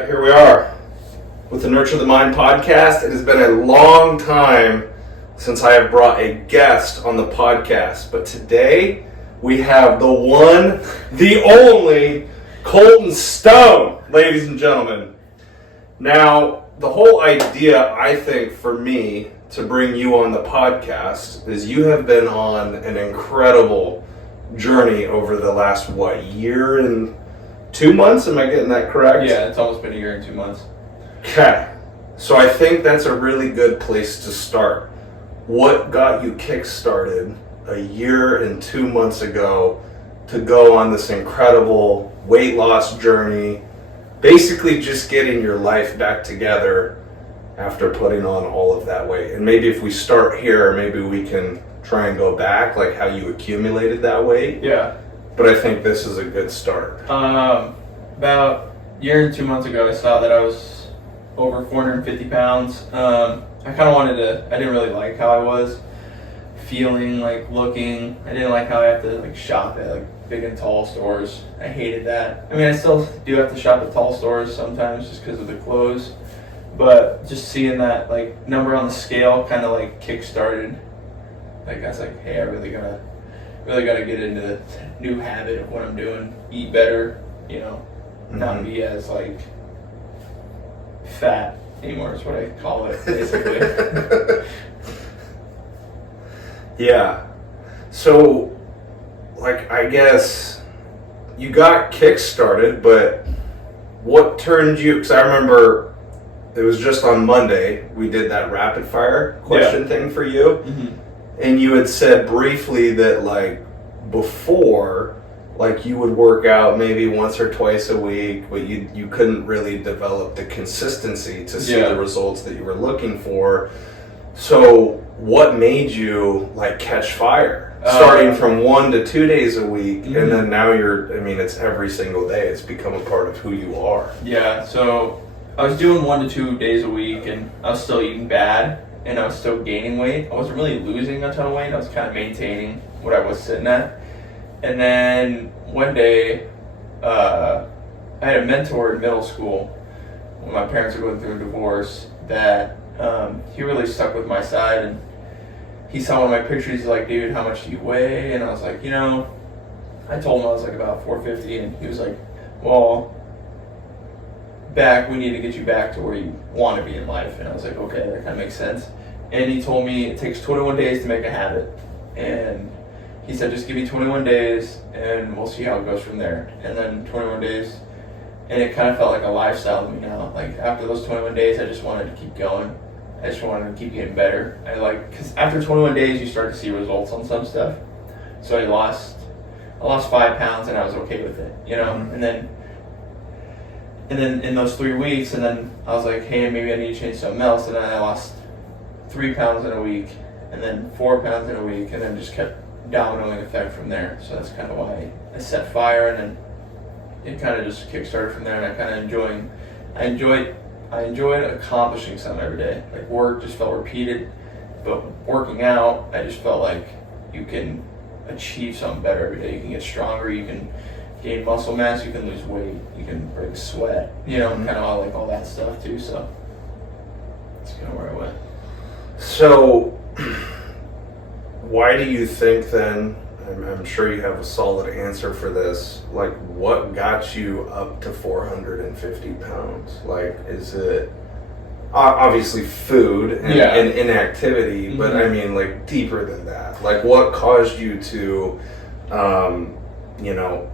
right, here we are with the Nurture the Mind podcast. It has been a long time since I have brought a guest on the podcast, but today we have the one, the only Kolton Stone, ladies and gentlemen. Now, the whole idea, I think, for me to bring you on the podcast is you have been on an incredible journey over the last, year and 2 months? Am I getting that correct? Yeah, it's almost been a year and 2 months. Okay. So I think that's a really good place to start. What got you kick-started a year and 2 months ago to go on this incredible weight loss journey, basically just getting your life back together after putting on all of that weight? And maybe if we start here, maybe we can try and go back, like how you accumulated that weight. Yeah. But I think this is a good start. About a year and 2 months ago, I saw that I was over 450 pounds. I kind of I didn't really like how I was feeling, looking. I didn't like how I have to shop at big and tall stores. I hated that. I mean, I still do have to shop at tall stores sometimes just because of the clothes. But just seeing that number on the scale kind of kick-started. I was like, hey, I really gotta get into the new habit of what I'm doing. Eat better, not be as fat anymore is what I call it, basically. Yeah. So, I guess you got kick-started, but what turned you, because I remember it was just on Monday, we did that rapid fire question thing for you. Mm-hmm. And you had said briefly that before, you would work out maybe once or twice a week, but you couldn't really develop the consistency to see the results that you were looking for. So what made you catch fire? Starting from 1 to 2 days a week, mm-hmm. and then now it's every single day. It's become a part of who you are. Yeah, so I was doing 1 to 2 days a week, and I was still eating bad. And I was still gaining weight. I wasn't really losing a ton of weight. I was kind of maintaining what I was sitting at. And then one day, I had a mentor in middle school when my parents were going through a divorce that he really stuck with my side. And he saw one of my pictures. He's like, dude, how much do you weigh? And I was like, I told him I was about 450. And he was like, well, we need to get you back to where you want to be in life. And I was like, okay, that kind of makes sense. And he told me it takes 21 days to make a habit. And he said, just give me 21 days and we'll see how it goes from there. And then 21 days, and it kind of felt like a lifestyle to me now. After those 21 days, I just wanted to keep going. I just wanted to keep getting better. Because after 21 days, you start to see results on some stuff. So I lost 5 pounds and I was okay with it, Mm-hmm. And then in those 3 weeks, and then I was like, hey, maybe I need to change something else. And then I lost 3 pounds in a week, and then 4 pounds in a week, and then just kept dominoing effect from there. So that's kind of why I set fire, and then it kind of just kickstarted from there. And I kind of I enjoyed accomplishing something every day. Work just felt repeated, but working out, I just felt like you can achieve something better every day. You can get stronger. You can gain muscle mass, you can lose weight, you can break sweat, mm-hmm. kind of all that stuff too, so that's kind of where I went. So, why do you think then, I'm sure you have a solid answer for this, what got you up to 450 pounds? Is it, obviously food and inactivity, mm-hmm. but deeper than that? What caused you to,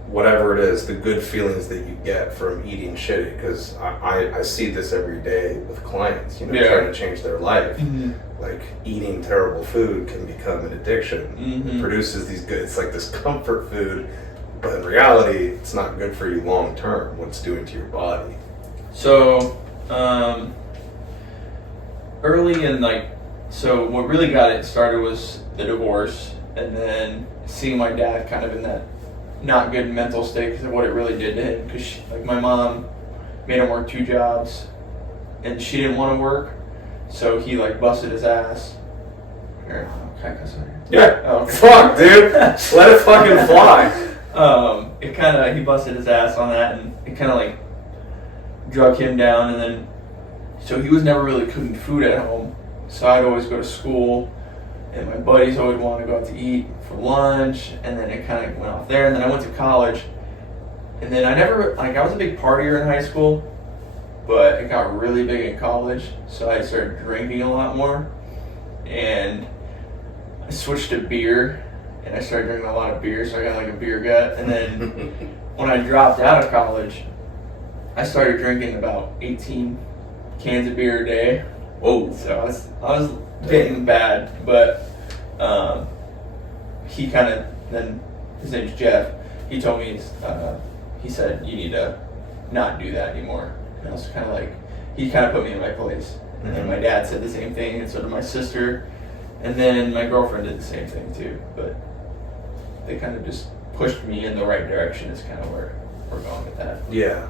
whatever it is, the good feelings that you get from eating shitty, because I see this every day with clients, trying to change their life. Mm-hmm. Eating terrible food can become an addiction. Mm-hmm. It produces these good, it's this comfort food, but in reality, it's not good for you long term, what it's doing to your body. So, early in so what really got it started was the divorce, and then seeing my dad kind of in that not good mental state because of what it really did to him. Because my mom made him work 2 jobs, and she didn't want to work, so he busted his ass. Here, can I cuss on here? Yeah. Oh, okay. Fuck, dude. Let it fucking fly. He busted his ass on that, and it kind of drug him down, and then so he was never really cooking food at home. So I'd always go to school, and my buddies always wanted to go out to eat for lunch, and then it kind of went off there. And then I went to college, and then I was a big partier in high school, but it got really big in college, so I started drinking a lot more, and I switched to beer, and I started drinking a lot of beer, so I got like a beer gut. And then when I dropped out of college, I started drinking about 18 cans of beer a day. Whoa! So I was getting bad, but he kind of then, his name's Jeff. He told me, he said, you need to not do that anymore. And I was kind of like, he kind of put me in my place. And then my dad said the same thing, and so did my sister, and then my girlfriend did the same thing too. But they kind of just pushed me in the right direction. Is kind of where we're going with that. Yeah.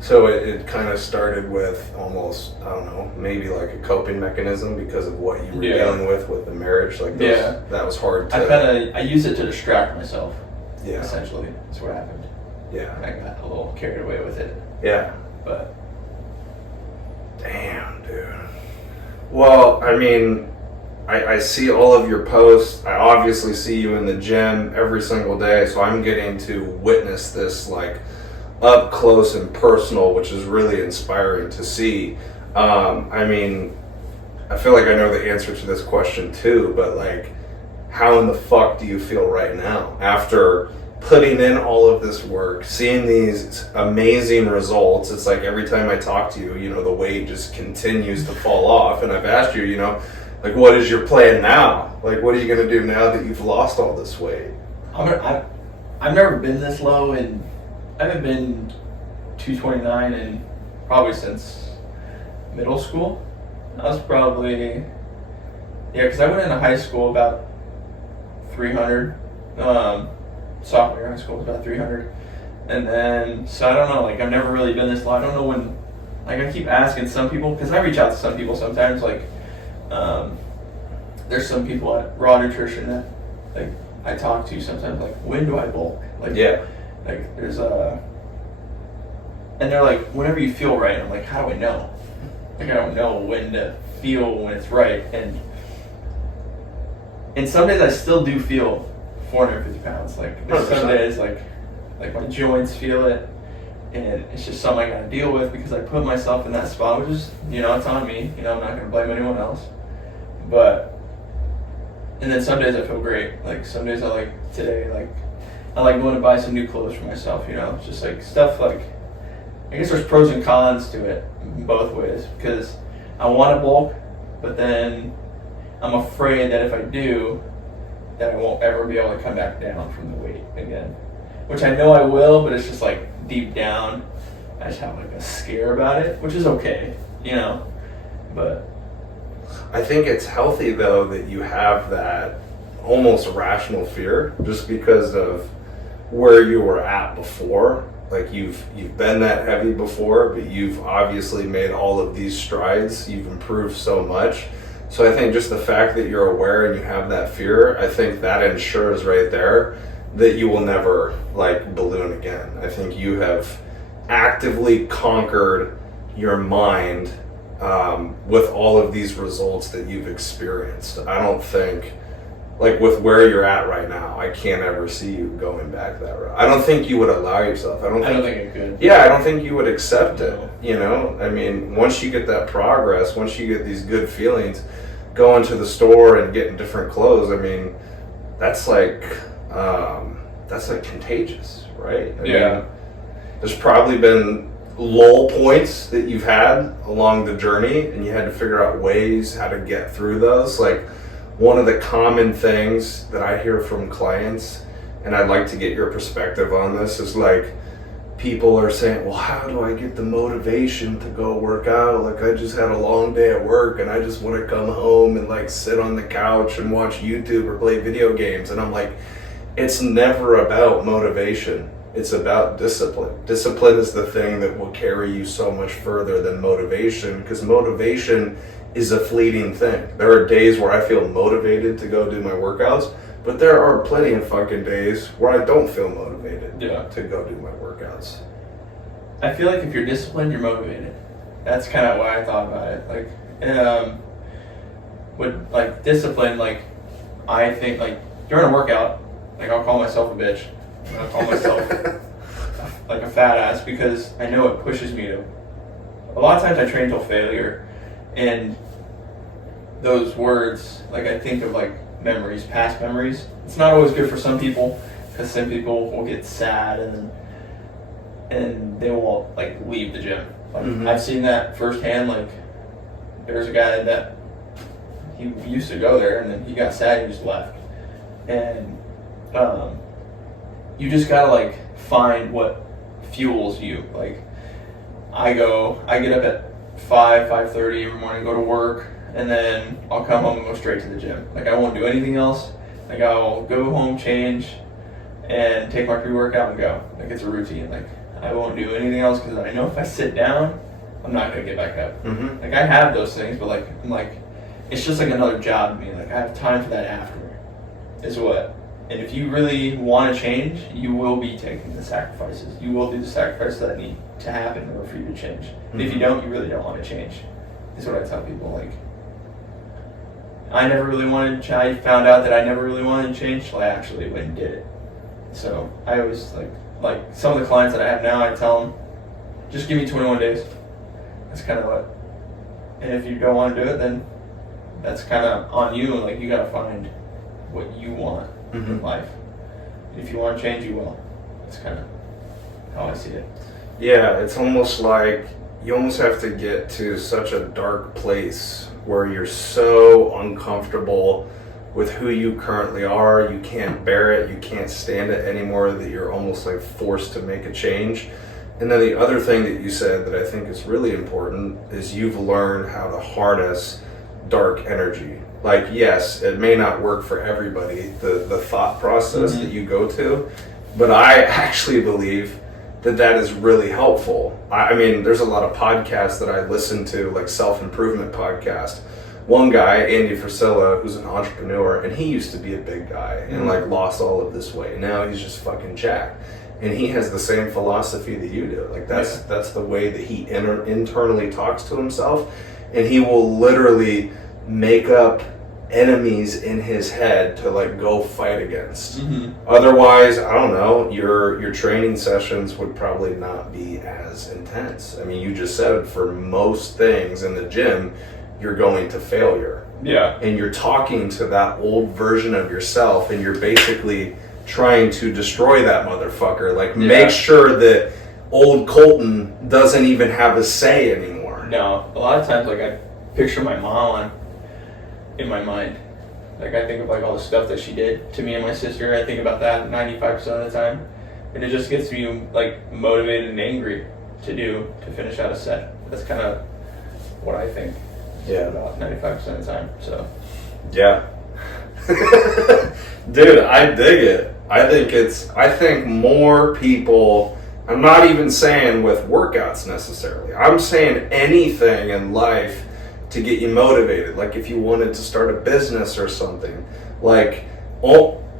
So it kind of started with almost, I don't know, maybe like a coping mechanism because of what you were dealing with the marriage. Like that was hard to... I use it to distract myself. Yeah. Essentially, that's what happened. Yeah. And I got a little carried away with it. Yeah. But... Damn, dude. Well, I mean, I see all of your posts. I obviously see you in the gym every single day, so I'm getting to witness this like up close and personal, which is really inspiring to see. I mean, I feel like I know the answer to this question too, but like, how in the fuck do you feel right now after putting in all of this work, seeing these amazing results? It's like every time I talk to you, you know, the weight just continues to fall off. And I've asked you, you know, like, what is your plan now? Like, what are you going to do now that you've lost all this weight? I've never been this low, and I haven't been 229 in probably since middle school. I was probably, because I went into high school about 300. Sophomore year in high school was about 300. And then, so I don't know, like, I've never really been this low. I don't know when, like, I keep asking some people, because I reach out to some people sometimes, like, there's some people at Raw Nutrition that, like, I talk to sometimes, like, when do I bulk? Like, like, there's and they're like, whenever you feel right. I'm like, how do I know? Like, I don't know when to feel when it's right. And some days I still do feel 450 pounds. Like, there's some days, like my joints feel it, and it's just something I gotta deal with because I put myself in that spot, which is, you know, it's on me. You know, I'm not gonna blame anyone else. But, and then some days I feel great. Like, some days I like today, like, I like going to buy some new clothes for myself, you know, just like stuff like, I guess there's pros and cons to it both ways, because I want to bulk, but then I'm afraid that if I do, that I won't ever be able to come back down from the weight again, which I know I will, but it's just like deep down, I just have like a scare about it, which is okay, you know, but. I think it's healthy though that you have that almost rational fear just because of where you were at before. Like you've been that heavy before, but you've obviously made all of these strides. You've improved so much. So I think just the fact that you're aware and you have that fear, I think that ensures right there that you will never like balloon again. I think you have actively conquered your mind with all of these results that you've experienced. I don't think, like with where you're at right now, I can't ever see you going back that route. I don't think you would allow yourself. I don't think I could. Yeah, I don't think you would accept it. You know, I mean, once you get that progress, once you get these good feelings, going to the store and getting different clothes, I mean, that's like contagious, right? I mean, there's probably been lull points that you've had along the journey, and you had to figure out ways how to get through those. Like, one of the common things that I hear from clients, and I'd like to get your perspective on this, is like people are saying, well, how do I get the motivation to go work out? Like, I just had a long day at work and I just want to come home and like sit on the couch and watch YouTube or play video games. And I'm like, it's never about motivation. It's about discipline. Discipline is the thing that will carry you so much further than motivation, because motivation is a fleeting thing. There are days where I feel motivated to go do my workouts, but there are plenty of fucking days where I don't feel motivated to go do my workouts. I feel like if you're disciplined, you're motivated. That's kind of why I thought about it. Like, with like discipline, like I think like during a workout, like I'll call myself a bitch. I'll call myself like a fat ass because I know it pushes me to. A lot of times I train till failure, and those words, like I think of like memories, past memories. It's not always good for some people because some people will get sad and they will like leave the gym. Like, I've seen that firsthand. Like there's a guy that he used to go there and then he got sad and he just left. And you just gotta like find what fuels you. Like I get up at 5:30 every morning, go to work, and then I'll come home and go straight to the gym. Like I won't do anything else. Like I'll go home, change, and take my pre-workout and go. Like it's a routine. Like I won't do anything else because I know if I sit down, I'm not gonna get back up. Like I have those things, but like I'm like, it's just like another job to me. Like I have time for that after, is what. And if you really want to change, you will be taking the sacrifices. You will do the sacrifices that need to happen in order for you to change. And if you don't, you really don't want to change. Is what I tell people. Like I never really wanted to. I found out that I never really wanted to change until I actually went and did it. So I always like some of the clients that I have now, I tell them, just give me 21 days. That's kind of what. And if you don't want to do it, then that's kind of on you. Like you got to find what you want in life. If you want to change, you will. That's kind of how I see it. Yeah, it's almost like you almost have to get to such a dark place where you're so uncomfortable with who you currently are, you can't bear it, you can't stand it anymore, that you're almost like forced to make a change. And then the other thing that you said that I think is really important is you've learned how to harness dark energy. Like, yes, it may not work for everybody, the thought process that you go to, but I actually believe that is really helpful. I mean, there's a lot of podcasts that I listen to, like self-improvement podcasts. One guy, Andy Frisella, who's an entrepreneur, and he used to be a big guy and like lost all of this weight. Now he's just fucking jacked. And he has the same philosophy that you do. Like that's the way that he internally talks to himself, and he will literally make up enemies in his head to like go fight against. Otherwise, I don't know, your training sessions would probably not be as intense. I mean, you just said for most things in the gym, you're going to failure. Yeah. And you're talking to that old version of yourself, and you're basically trying to destroy that motherfucker. Like, make sure that old Kolton doesn't even have a say anymore. No, a lot of times, like, I picture my mom in my mind. Like, I think of, like, all the stuff that she did to me and my sister. I think about that 95% of the time. And it just gets me, like, motivated and angry to finish out a set. That's kind of what I think. Yeah. About 95% of the time, so. Yeah. Dude, I dig it. I think more people, I'm not even saying with workouts necessarily, I'm saying anything in life to get you motivated. Like if you wanted to start a business or something, like,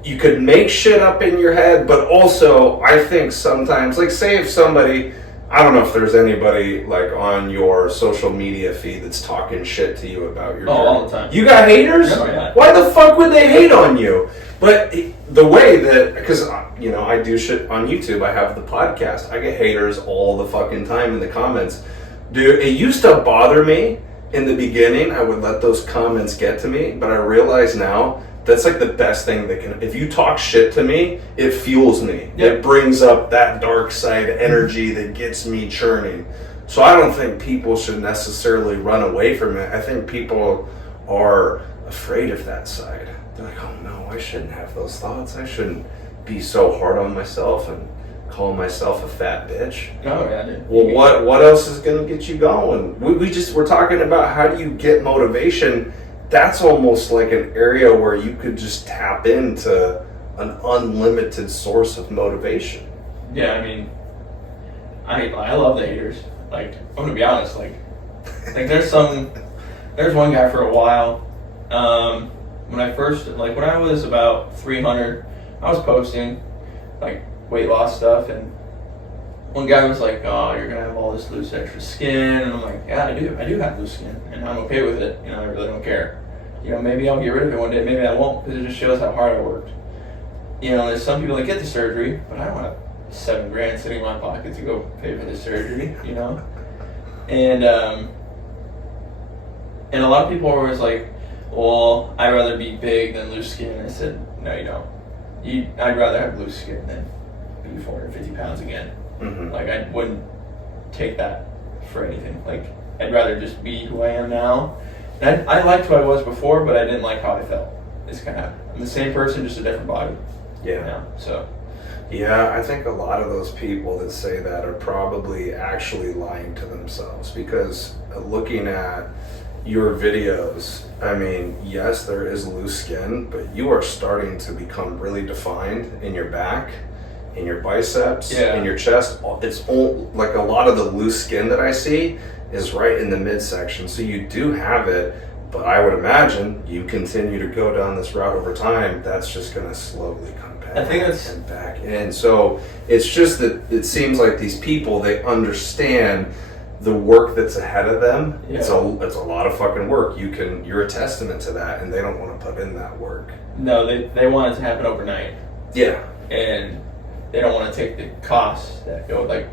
you could make shit up in your head, but also I think sometimes, like say if somebody, I don't know if there's anybody like on your social media feed that's talking shit to you about your journey. All the time. You got haters? Oh, yeah. Why the fuck would they hate on you? But the way that, because, you know, I do shit on YouTube, I have the podcast, I get haters all the fucking time in the comments. Dude, it used to bother me in the beginning. I would let those comments get to me, but I realize now that's like the best thing that can, if you talk shit to me, it fuels me. Yep. It brings up that dark side energy that gets me churning. So I don't think people should necessarily run away from it. I think people are afraid of that side. They're like, oh no, I shouldn't have those thoughts. I shouldn't be so hard on myself and call myself a fat bitch. Oh yeah, dude. Well, what else is going to get you going? We're talking about how do you get motivation. That's almost like an area where you could just tap into an unlimited source of motivation. Yeah, I mean, I love the haters. Like, I'm gonna be honest. Like there's one guy for a while. When I was about 300, I was posting like weight loss stuff, and one guy was like, "Oh, you're gonna have all this loose extra skin," and I'm like, "Yeah, I do have loose skin, and I'm okay with it. You know, I really don't care. You know, maybe I'll get rid of it one day, maybe I won't, because it just shows how hard I worked. You know, there's some people that get the surgery, but I don't have $7,000 sitting in my pocket to go pay for the surgery. You know, and a lot of people are always like, well, I'd rather be big than loose skin. And I said, no, you don't. I'd rather have loose skin than be 450 pounds again. Mm-hmm. Like, I wouldn't take that for anything. Like, I'd rather just be who I am now. And I liked who I was before, but I didn't like how I felt. It's kind of, I'm the same person, just a different body. Yeah. You know, so. Yeah, I think a lot of those people that say that are probably actually lying to themselves, because looking at your videos, I mean, yes, there is loose skin, but you are starting to become really defined in your back, in your biceps, in your chest. It's all, like, a lot of the loose skin that I see is right in the midsection. So you do have it, but I would imagine you continue to go down this route over time, that's just going to slowly come back. I think that's and back in. So it's just that it seems like these people, they understand the work that's ahead of them. Yeah. It's a lot of fucking work. You're a testament to that, and they don't want to put in that work. No, they want it to happen overnight. Yeah. And they don't want to take the costs that go. Like,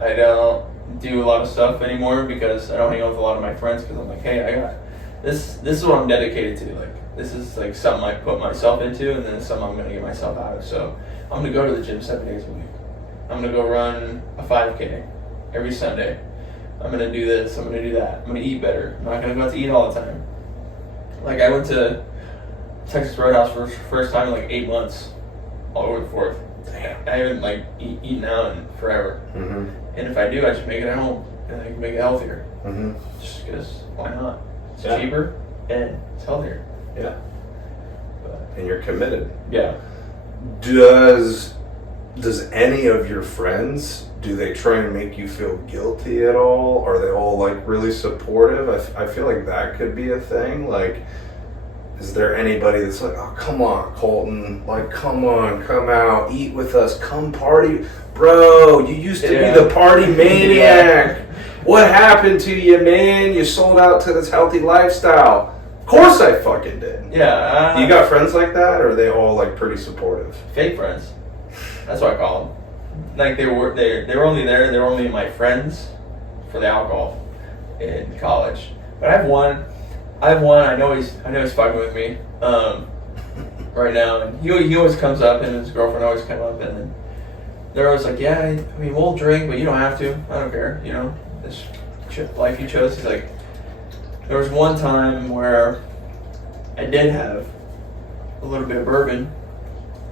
I don't do a lot of stuff anymore because I don't hang out with a lot of my friends, because I'm like, hey, I got this is what I'm dedicated to. Like, this is like something I put myself into, and then it's something I'm going to get myself out of. So I'm going to go to the gym 7 days a week. I'm going to go run a 5K every Sunday. I'm going to do this, I'm going to do that. I'm going to eat better. I'm not going to go out to eat all the time. Like, I went to Texas Roadhouse for the first time in like 8 months, all over the 4th. I haven't like eaten out in forever. Mm-hmm. And if I do, I just make it at home, and I can make it healthier. Mm-hmm. Just because, why not? It's Yeah. cheaper and it's healthier. Yeah. But, And you're committed. yeah. Does any of your friends, do they try and make you feel guilty at all? Are they all like really supportive? I feel like that could be a thing. Like, is there anybody that's like, oh, come on, Kolton, like, come on, come out, eat with us, come party. Bro, you used to be the party maniac. What happened to you, man? You sold out to this healthy lifestyle. Of course I fucking did. Yeah. You got friends like that, or are they all like pretty supportive? Fake friends. That's what I call them. Like, they were only there. They were only my friends for the alcohol in college. But I have one. I know he's fucking with me right now, and he always comes up, and his girlfriend always comes up, and then they're always like, yeah, I mean, we'll drink, but you don't have to. I don't care. You know, this life you chose. He's like, there was one time where I did have a little bit of bourbon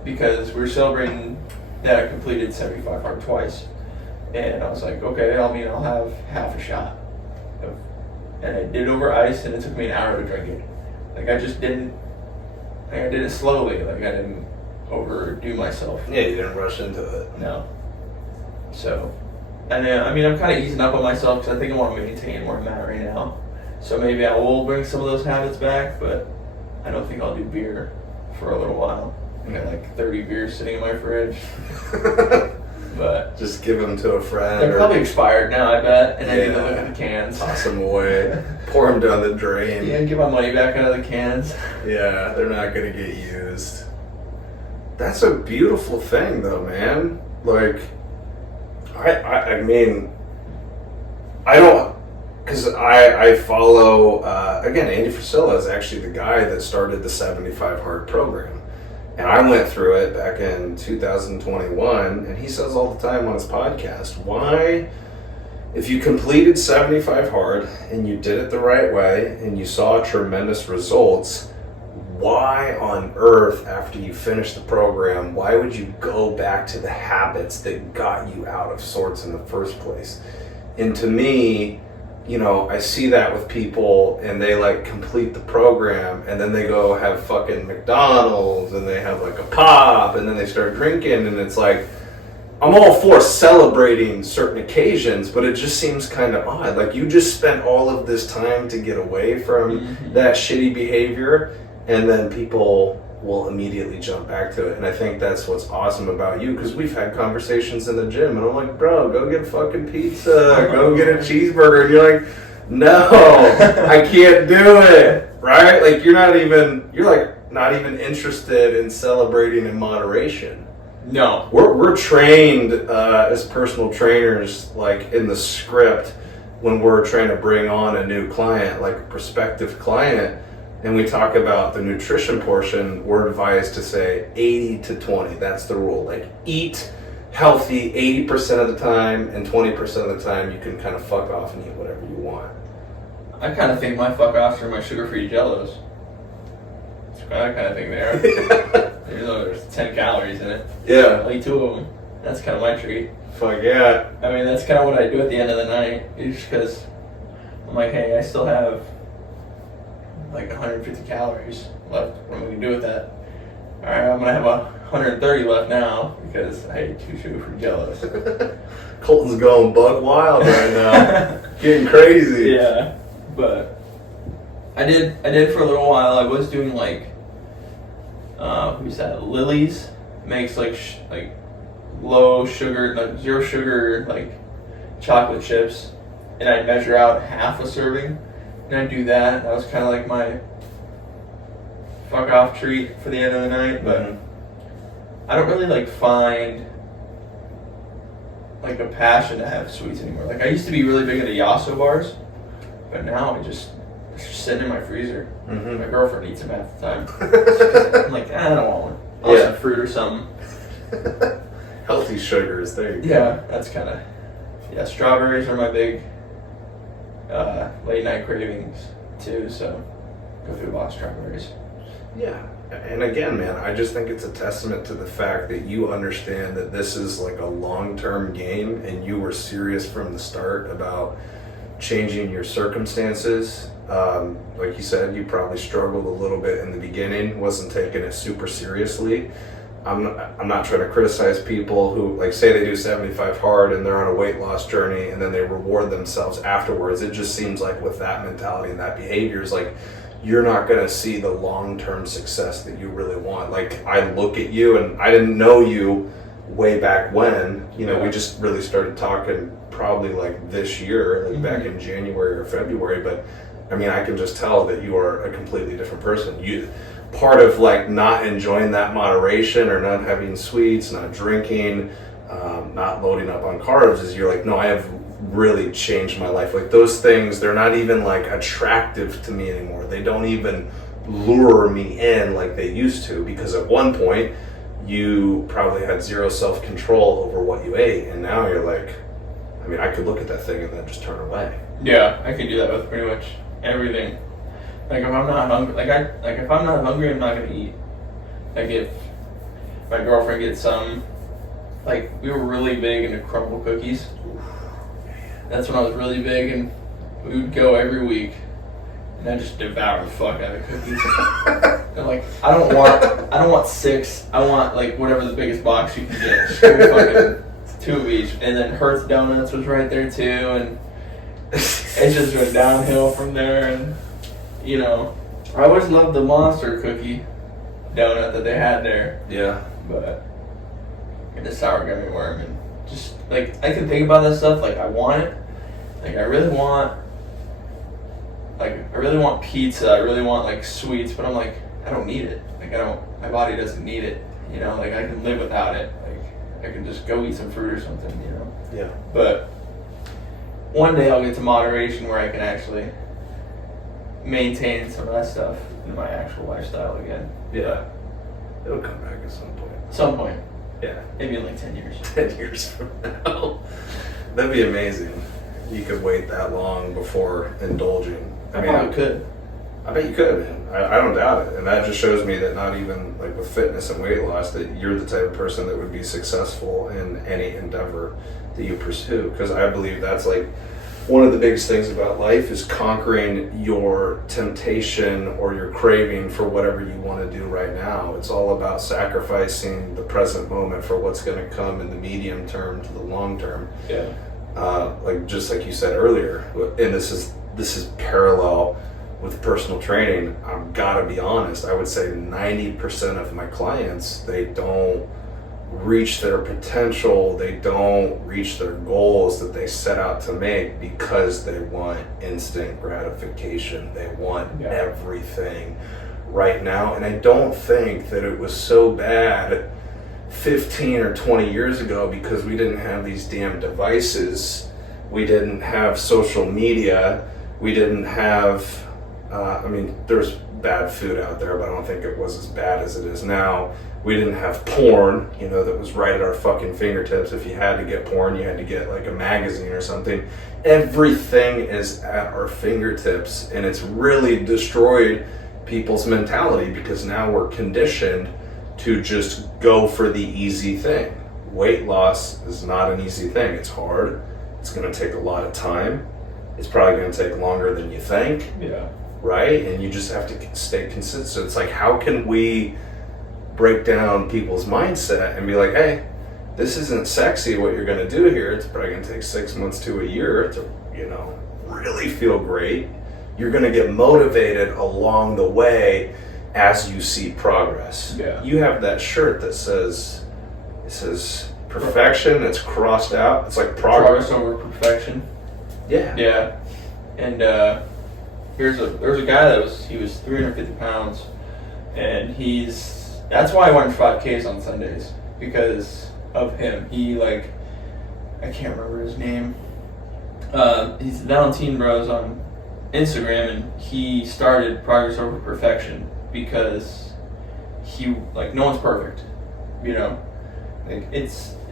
because we were celebrating that I completed 75 hard twice, and I was like, okay, I'll have half a shot, and I did it over ice, and it took me an hour to drink it. Like, I just didn't. Like, I did it slowly. Like, I didn't overdo myself. Yeah, you didn't rush into it. No. So, and then, I mean, I'm kind of easing up on myself because I think I want to maintain where I'm at right now. So maybe I will bring some of those habits back, but I don't think I'll do beer for a little while. I got like 30 beers sitting in my fridge. But just give them to a friend. They're probably expired now, I bet, and I need to Yeah. look at the cans. Toss them away. Pour them down the drain. Yeah, get my money back out of the cans. Yeah, they're not going to get used. That's a beautiful thing, though, man. Like, I mean, I don't, because I follow, again, Andy Frisella is actually the guy that started the 75 Hard program. And I went through it back in 2021, and he says all the time on his podcast, why, if you completed 75 Hard and you did it the right way and you saw tremendous results, why on earth, after you finish the program, why would you go back to the habits that got you out of sorts in the first place? And to me, you know, I see that with people, and they like complete the program, and then they go have fucking McDonald's, and they have like a pop, and then they start drinking, and it's like, I'm all for celebrating certain occasions, but it just seems kind of odd. Like, you just spent all of this time to get away from that shitty behavior, and then people will immediately jump back to it. And I think that's what's awesome about you, because we've had conversations in the gym and I'm like, bro, go get a fucking pizza, go get a cheeseburger, and you're like, no, I can't do it, right? Like you're not even interested in celebrating in moderation. No. We're trained as personal trainers, like in the script, when we're trying to bring on a new client, like a prospective client, and we talk about the nutrition portion, we're advised to say 80 to 20. That's the rule. Like eat healthy 80% of the time, and 20% of the time you can kind of fuck off and eat whatever you want. I kind of think my fuck offs are my sugar-free Jellos. I kind of think they are. Even though there's 10 calories in it. Yeah. I'll eat 2 of them. That's kind of my treat. Fuck yeah. I mean, that's kind of what I do at the end of the night. Just because I'm like, hey, I still have like 150 calories left. What am I going to do with that? All right, I'm going to have 130 left now because I ate 2 sugar-free Jellos. Kolton's going buck wild right now. Getting crazy. Yeah, but I did for a little while. I was doing like, who's that? Lily's makes like low sugar, like 0 sugar, like chocolate chips, and I measure out half a serving, and I do that. That was kind of like my fuck off treat for the end of the night. But I don't really like find like a passion to have sweets anymore. Like I used to be really big into Yasso bars, but now it's just sitting in my freezer. My girlfriend eats them half the time. I'm like, I don't want one. I'll have some fruit or something. Healthy sugars, there you go. Yeah, that's kind of, strawberries are my big late night cravings too, so go through a box of strawberries. Yeah, and again, man, I just think it's a testament to the fact that you understand that this is like a long-term game, and you were serious from the start about changing your circumstances. Like you said, you probably struggled a little bit in the beginning, wasn't taking it super seriously. I'm not trying to criticize people who like say they do 75 hard and they're on a weight loss journey and then they reward themselves afterwards. It just seems like with that mentality and that behavior is like you're not going to see the long-term success that you really want. Like I look at you and I didn't know you way back when, we just really started talking probably like this year, like back in January or February, but I mean, I can just tell that you are a completely different person. Part of like not enjoying that moderation or not having sweets, not drinking, not loading up on carbs is you're like, no, I have really changed my life. Like those things, they're not even like attractive to me anymore. They don't even lure me in like they used to, because at one point you probably had 0 self-control over what you ate, and now you're like, I mean, I could look at that thing and then just turn away. Yeah, I can do that with pretty much everything. Like if I'm not hungry, if I'm not hungry, I'm not gonna eat. Like if my girlfriend gets some, like we were really big into crumble cookies. That's when I was really big, and we would go every week, and I just devour the fuck out of cookies. And like I don't want 6. I want like whatever the biggest box you can get. Just give me fucking 2 of each. And then Hertz Donuts was right there too, and it just went downhill from there. And I always loved the monster cookie donut that they had there. Yeah. But the sour gummy worm, and just like I can think about that stuff. Like I want it. Like I really want pizza. I really want like sweets, but I'm like I don't need it. Like my body doesn't need it. Like I can live without it. Like I can just go eat some fruit or something. Yeah. But one day I'll get to moderation where I can actually maintain some of that stuff in my actual lifestyle again. Yeah. It'll come back at some point. Some point. Yeah. Maybe in like 10 years. 10 years from now. That'd be amazing. You could wait that long before indulging. I probably could. I bet you could, man. I don't doubt it. And that just shows me that not even like with fitness and weight loss, that you're the type of person that would be successful in any endeavor that you pursue. Because I believe that's like one of the biggest things about life is conquering your temptation or your craving for whatever you want to do right now. It's all about sacrificing the present moment for what's going to come in the medium term to the long term. Yeah. Like just like you said earlier, and this is parallel with personal training, I've got to be honest, I would say 90% of my clients, they don't reach their potential, they don't reach their goals that they set out to make because they want instant gratification. They want everything right now. And I don't think that it was so bad 15 or 20 years ago because we didn't have these damn devices. We didn't have social media. We didn't have, there's bad food out there, but I don't think it was as bad as it is now. We didn't have porn, that was right at our fucking fingertips. If you had to get porn, you had to get like a magazine or something. Everything is at our fingertips, and it's really destroyed people's mentality because now we're conditioned to just go for the easy thing. Weight loss is not an easy thing. It's hard. It's going to take a lot of time. It's probably going to take longer than you think. Yeah. Right? And you just have to stay consistent. It's like, how can we break down people's mindset and be like, hey, this isn't sexy what you're going to do here. It's probably going to take 6 months to a year to, really feel great. You're going to get motivated along the way as you see progress. Yeah. You have that shirt that says perfection. It's crossed out. It's like progress over perfection. Yeah. Yeah. And there was a guy that was 350 pounds, and that's why I went 5Ks on Sundays, because of him. I can't remember his name. He's Valentine Bros on Instagram, and he started Progress Over Perfection because no one's perfect, it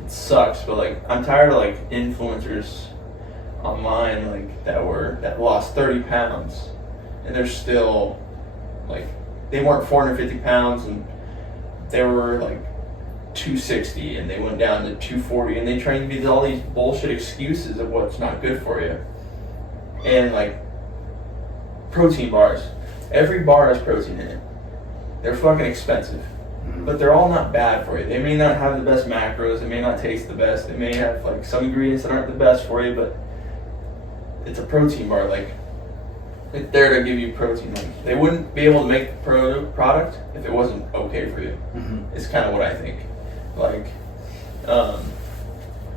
sucks, but I'm tired of influencers online that lost 30 pounds and they're still they weren't 450 pounds and they were 260 and they went down to 240 and they try to give all these bullshit excuses of what's not good for you. And protein bars, every bar has protein in it. They're fucking expensive, but they're all not bad for you. They may not have the best macros, they may not taste the best, they may have some ingredients that aren't the best for you, but it's a protein bar. It's there to give you protein. They wouldn't be able to make the product if it wasn't okay for you. It's kind of what I think. And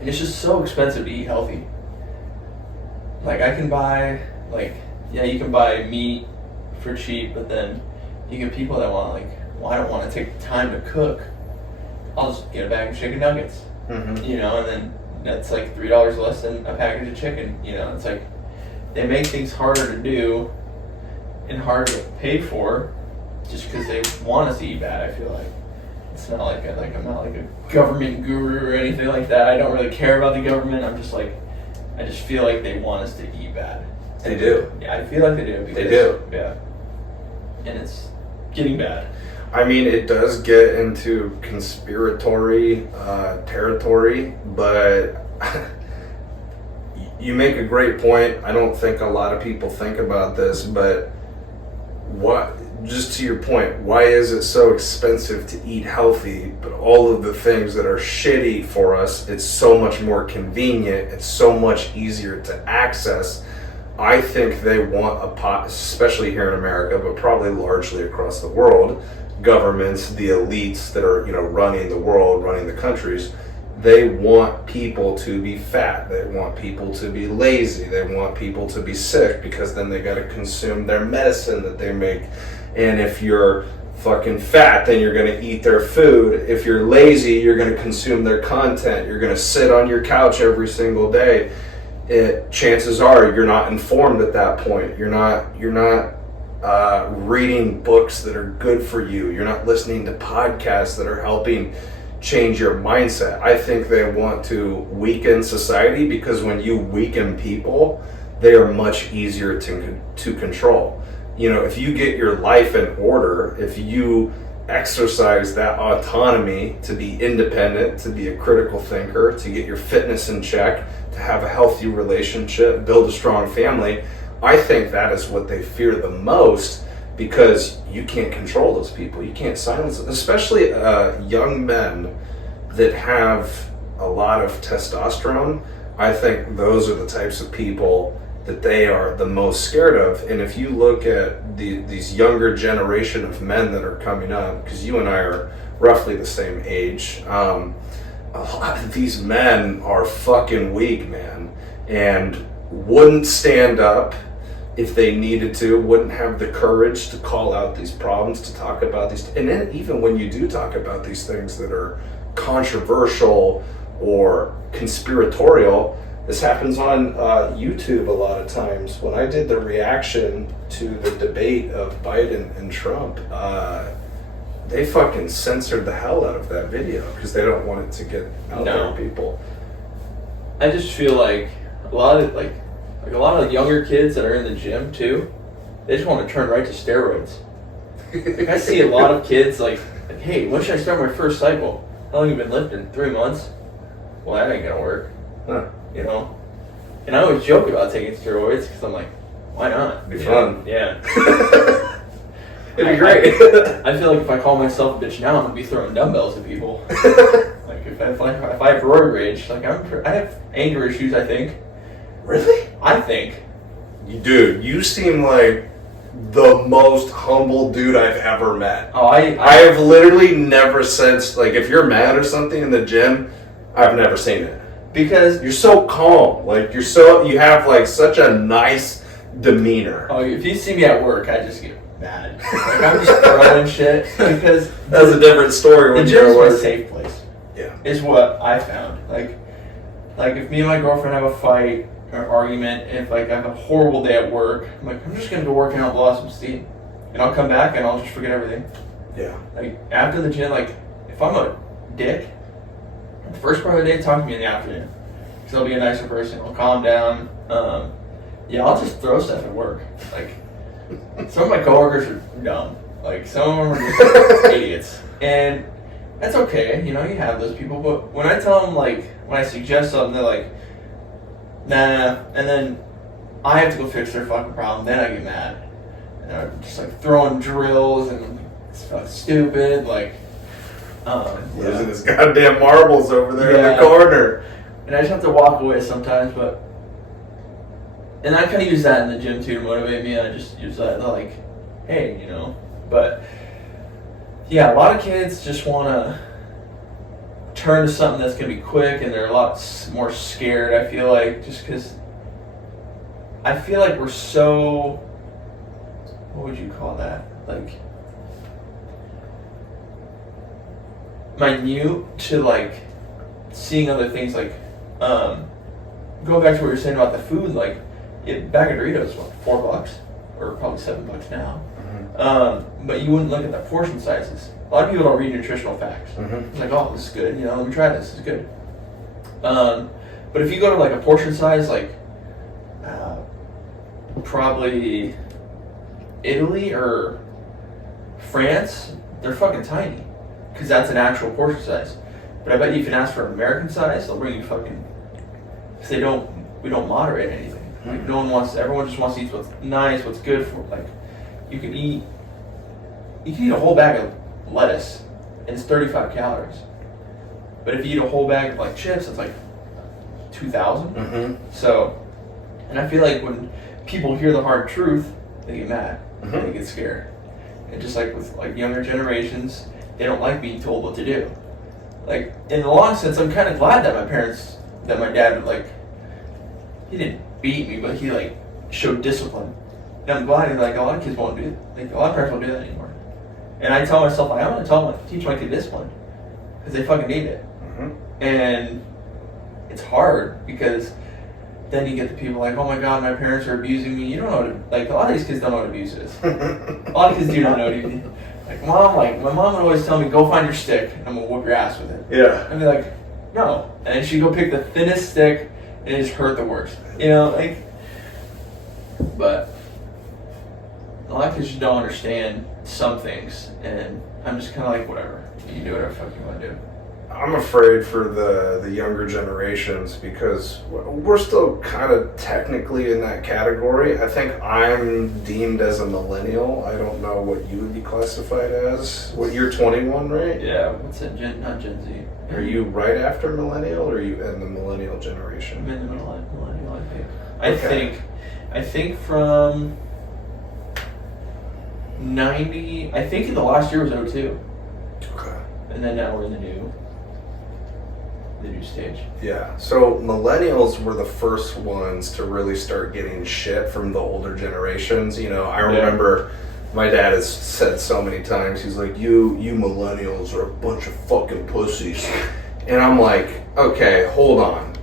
it's just so expensive to eat healthy. I can buy, you can buy meat for cheap, but then you get people that want, I don't want to take the time to cook. I'll just get a bag of chicken nuggets, and then that's $3 less than a package of chicken. It's they make things harder to do and harder to pay for just because they want us to eat bad. I feel like it's not I'm not a government guru or anything like that. I don't really care about the government. I'm just I just feel like they want us to eat bad. They do. Yeah, I feel like they do. They do. Yeah. And it's getting bad. It does get into conspiratory territory, but you make a great point. I don't think a lot of people think about this, but just to your point, why is it so expensive to eat healthy, but all of the things that are shitty for us, it's so much more convenient, it's so much easier to access. I think they want especially here in America, but probably largely across the world, governments, the elites that are, running the world, running the countries, they want people to be fat. They want people to be lazy. They want people to be sick because then they got to consume their medicine that they make. And if you're fucking fat, then you're going to eat their food. If you're lazy, you're going to consume their content. You're going to sit on your couch every single day. Chances are you're not informed at that point. You're not reading books that are good for you. You're not listening to podcasts that are helping change your mindset. I think they want to weaken society because when you weaken people, they are much easier to control. If you get your life in order, if you exercise that autonomy to be independent, to be a critical thinker, to get your fitness in check, to have a healthy relationship, build a strong family, I think that is what they fear the most because you can't control those people. You can't silence them, especially young men that have a lot of testosterone. I think those are the types of people that they are the most scared of. And if you look at these younger generation of men that are coming up, because you and I are roughly the same age, a lot of these men are fucking weak, man, and wouldn't stand up if they needed to, wouldn't have the courage to call out these problems, to talk about these. And then even when you do talk about these things that are controversial or conspiratorial, this happens on YouTube a lot of times. When I did the reaction to the debate of Biden and Trump, they fucking censored the hell out of that video because they don't want it to get out there to people. I just feel like a lot of a lot of the younger kids that are in the gym too, they just want to turn right to steroids. Like, I see a lot of kids like, hey, when should I start my first cycle? How long have you been lifting? 3 months? Well, that ain't gonna work. Huh. You know? And I always joke about taking steroids because I'm like, why not? It'd be fun. Yeah. It'd be great. I feel like if I call myself a bitch now, I'm gonna be throwing dumbbells at people. Like if I have roid rage, like I have anger issues, I think. Really? I think. Dude, you seem like the most humble dude I've ever met. Oh, I have literally never sensed, like, if you're mad or something in the gym, I've never seen it. Because you're so calm. Like, you have, like, such a nice demeanor. Oh, if you see me at work, I just get mad. Like, I'm just throwing shit. Because that's a different story when you're at work. The gym's my safe place. Yeah. Is what I found. Like if me and my girlfriend have a fight or argument, if like I have a horrible day at work, I'm like, I'm just gonna go work and I'll blow off some steam, and I'll come back and I'll just forget everything. Yeah. Like after the gym, like if I'm a dick, the first part of the day, talk to me in the afternoon, because I'll be a nicer person. I'll calm down. Yeah, I'll just throw stuff at work. Like some of my coworkers are dumb. Like some of them are just idiots, and that's okay. You know, you have those people. But when I tell them, like, when I suggest something, they're like, nah, and then I have to go fix their fucking problem, then I get mad. And I'm just like throwing drills and it's fucking stupid, like, losing his goddamn marbles over there in the corner. And I just have to walk away sometimes, and I kind of use that in the gym too to motivate me. I just use that like, hey, you know, but yeah, a lot of kids just want to turn to something that's going to be quick, and they're a lot more scared, I feel like, just because I feel like we're so, what would you call that? Like, minute to, like, seeing other things, like, going back to what you were saying about the food, like, a bag of Doritos, what, $4? Or probably $7 now. Mm-hmm. But you wouldn't look at the portion sizes. A lot of people don't read nutritional facts. Mm-hmm. It's like, oh, this is good. You know, let me try this. It's good. But if you go to like a portion size, like probably Italy or France, they're fucking tiny, because that's an actual portion size. But I bet you can ask for an American size, they'll bring you fucking. Because we don't moderate anything. Like everyone just wants to eat what's nice, what's good for. Like, you can eat a whole bag of lettuce, and it's 35 calories. But if you eat a whole bag of like chips, it's like 2,000. Mm-hmm. So, and I feel like when people hear the hard truth, they get mad. Mm-hmm. They get scared. And just like with like younger generations, they don't like being told what to do. Like, in the long sense, I'm kind of glad that my dad would, like, he didn't beat me, but he like showed discipline. And I'm glad, like, a lot of kids won't do, like, a lot of parents won't do that anymore. And I tell myself, I want to teach my kid discipline, because they fucking need it. Mm-hmm. And it's hard, because then you get the people like, oh my god, my parents are abusing me. You don't know what like, a lot of these kids don't know what abuse is. A lot of kids do not know what abuse is. Like, my mom would always tell me, go find your stick, and I'm going to whoop your ass with it. Yeah. I'd be like, no. And then she'd go pick the thinnest stick, and it just hurt the worst. You know, like, but a lot of kids just don't understand some things, and I'm just kind of like, whatever. You do whatever the fuck you want to do. I'm afraid for the younger generations, because we're still kind of technically in that category. I think I'm deemed as a millennial. I don't know what you would be classified as. What, you're 21, right? Yeah, what's it? Not Gen Z. Are you right after millennial, or are you in the millennial generation? I'm in the millennial, I think. I think, I think from 90, I think in the last year was 02. Okay. And then now we're in the new stage. Yeah. So millennials were the first ones to really start getting shit from the older generations. You know, I remember my dad has said so many times, he's like, you millennials are a bunch of fucking pussies. And I'm like, okay, hold on.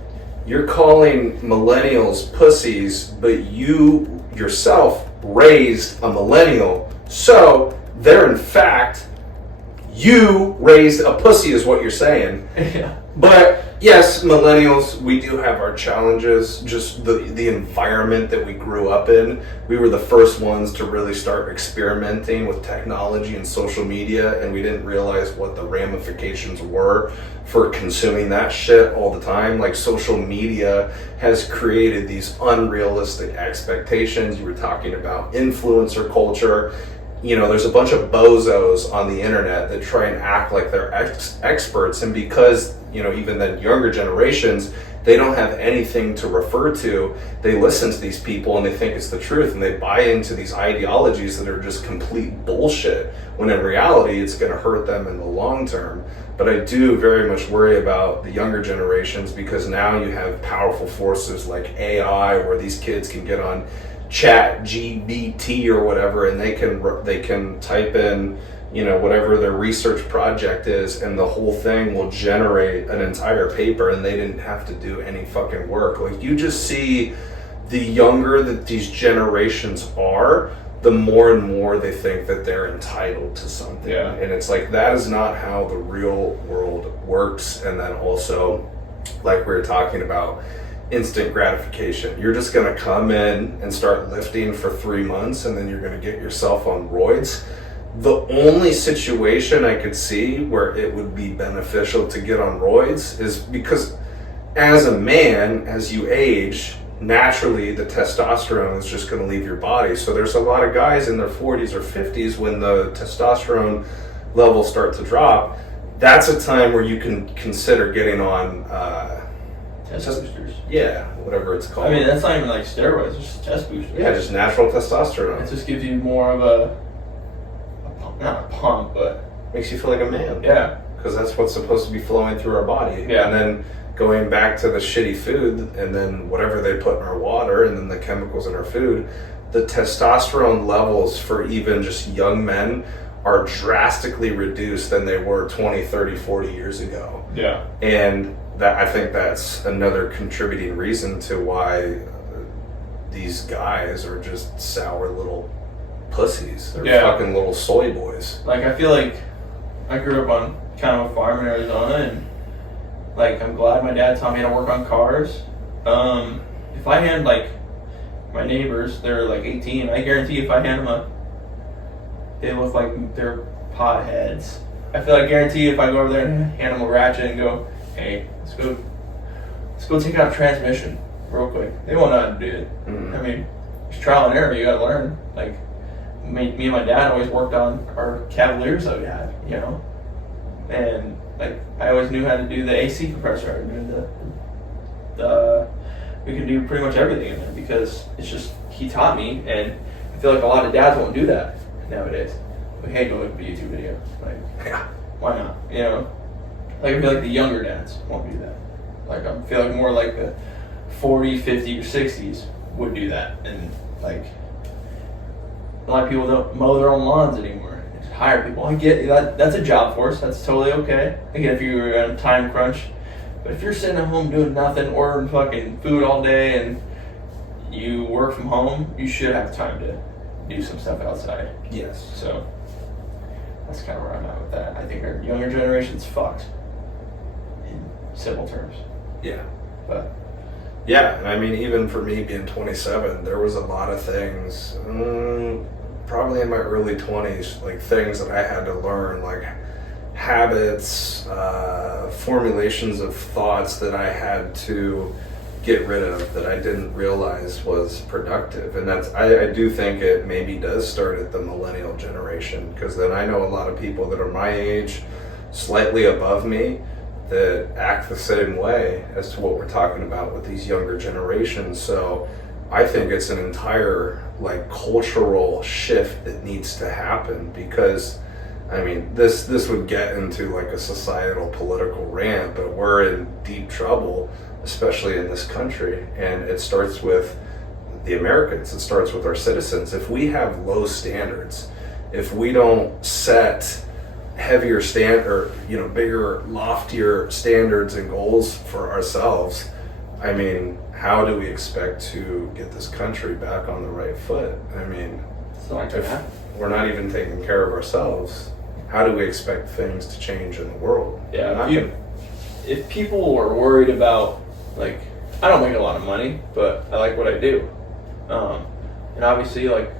You're calling millennials pussies, but you yourself raised a millennial. So they're in fact, you raised a pussy is what you're saying. Yeah. But yes, millennials, we do have our challenges. Just the environment that we grew up in. We were the first ones to really start experimenting with technology and social media, and we didn't realize what the ramifications were for consuming that shit all the time. Like, social media has created these unrealistic expectations. You were talking about influencer culture. You know, there's a bunch of bozos on the internet that try and act like they're experts, and because, you know, even the younger generations, they don't have anything to refer to, they listen to these people and they think it's the truth, and they buy into these ideologies that are just complete bullshit, when in reality it's going to hurt them in the long term. But I do very much worry about the younger generations, because now you have powerful forces like AI, where these kids can get on Chat GBT or whatever, and they can type in, you know, whatever their research project is, and the whole thing will generate an entire paper, and they didn't have to do any fucking work. Like, you just see the younger that these generations are, the more and more they think that they're entitled to something. Yeah. And it's like, that is not how the real world works. And then also, like we were talking about, instant gratification. You're just going to come in and start lifting for 3 months, and then you're going to get yourself on roids. The only situation I could see where it would be beneficial to get on roids is because, as a man, as you age, naturally the testosterone is just going to leave your body. So there's a lot of guys in their 40s or 50s, when the testosterone levels start to drop, that's a time where you can consider getting on Test boosters. Yeah, whatever it's called. I mean, that's not even like steroids, it's just test boosters. Yeah, just natural testosterone. It just gives you more of a pump, not a pump, but makes you feel like a man. yeah. Because that's what's supposed to be flowing through our body. Yeah. And then going back to the shitty food, and then whatever they put in our water, and then the chemicals in our food, the testosterone levels for even just young men are drastically reduced than they were 20, 30, 40 years ago. Yeah. And that, I think that's another contributing reason to why these guys are just sour little pussies. They're fucking little soy boys. Like, I feel like I grew up on kind of a farm in Arizona, and like, I'm glad my dad taught me how to work on cars. If I hand, like, my neighbors, they're like 18, I guarantee if I hand them they look like they're potheads. I feel like guarantee if I go over there and hand them a ratchet and go, hey, let's go take out a transmission real quick, they won't know how to do it. Mm-hmm. I mean, it's trial and error, you gotta learn. Like, me and my dad always worked on our Cavaliers that we had, you know? And like, I always knew how to do the AC compressor. I knew we could do pretty much everything in there, because it's just, he taught me, and I feel like a lot of dads won't do that nowadays. Like, hey, go look at a YouTube video. Like, Yeah. why not? You know? Like, I feel like the younger dads won't do that. Like, I feel like more like the 40, 50, or 60s would do that. And like, a lot of people don't mow their own lawns anymore. They just hire people. I get that, that's a job for us. That's totally okay. Again, if you're on a time crunch. But if you're sitting at home doing nothing, ordering fucking food all day, and you work from home, you should have time to do some stuff outside. Yes. So that's kind of where I'm at with that. I think our younger generation's fucked, in simple terms. Yeah. But yeah, I mean, even for me being 27, there was a lot of things, probably in my early 20s, like things that I had to learn, like habits, formulations of thoughts that I had to get rid of that I didn't realize was productive. And that's, I do think it maybe does start at the millennial generation, because then I know a lot of people that are my age, slightly above me, that act the same way as to what we're talking about with these younger generations. So I think it's an entire like cultural shift that needs to happen, because I mean, this would get into like a societal political rant, but we're in deep trouble, especially in this country. And it starts with the Americans. It starts with our citizens. If we have low standards, if we don't set heavier bigger, loftier standards and goals for ourselves, I mean, how do we expect to get this country back on the right foot? I mean, if we're not even taking care of ourselves, how do we expect things to change in the world? Yeah, if people are worried about, like, I don't make a lot of money, but I like what I do. And obviously, like,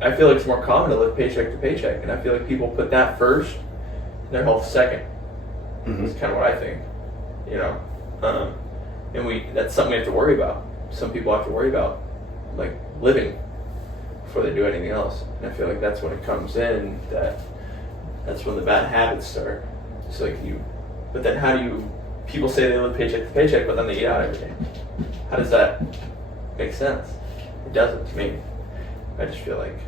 I feel like it's more common to live paycheck to paycheck, and I feel like people put that first, and their health second. Mm-hmm. That's kind of what I think, you know. And that's something we have to worry about. Some people have to worry about, like, living before they do anything else. And I feel like that's when it comes in, that's when the bad habits start. It's like but then how do you, people say they live paycheck to paycheck, but then they eat out every day. How does that make sense? It doesn't to me. I just feel like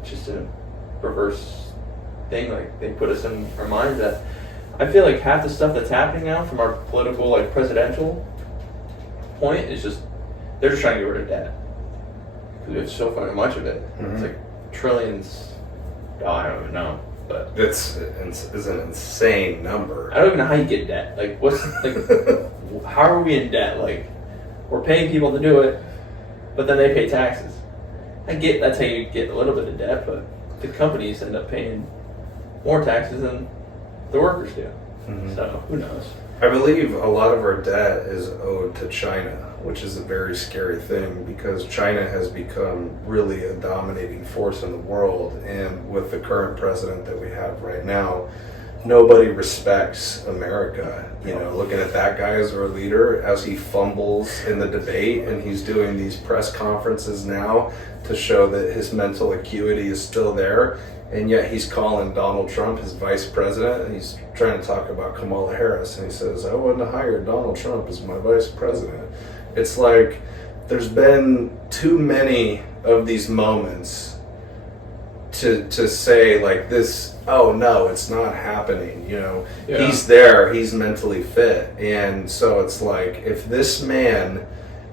it's just a reverse thing. Like, they put us in our minds that, I feel like half the stuff that's happening now from our political, like, presidential point is just, they're just trying to get rid of debt. Because we have so fucking much of it. Mm-hmm. It's like trillions. Oh, I don't even know. But it's an insane number. I don't even know how you get debt. Like, how are we in debt? Like, we're paying people to do it, but then they pay taxes. I get that's how you get a little bit of debt, but the companies end up paying more taxes than the workers do. Mm-hmm. So who knows? I believe a lot of our debt is owed to China, which is a very scary thing, because China has become really a dominating force in the world, and with the current president that we have right now, nobody respects America. You know, looking at that guy as our leader, as he fumbles in the debate, and he's doing these press conferences now to show that his mental acuity is still there, and yet he's calling Donald Trump his vice president, and he's trying to talk about Kamala Harris, and he says, I wouldn't have hired Donald Trump as my vice president. It's like, there's been too many of these moments to say like this, oh no, it's not happening, you know. Yeah. He's there, he's mentally fit, and so it's like, if this man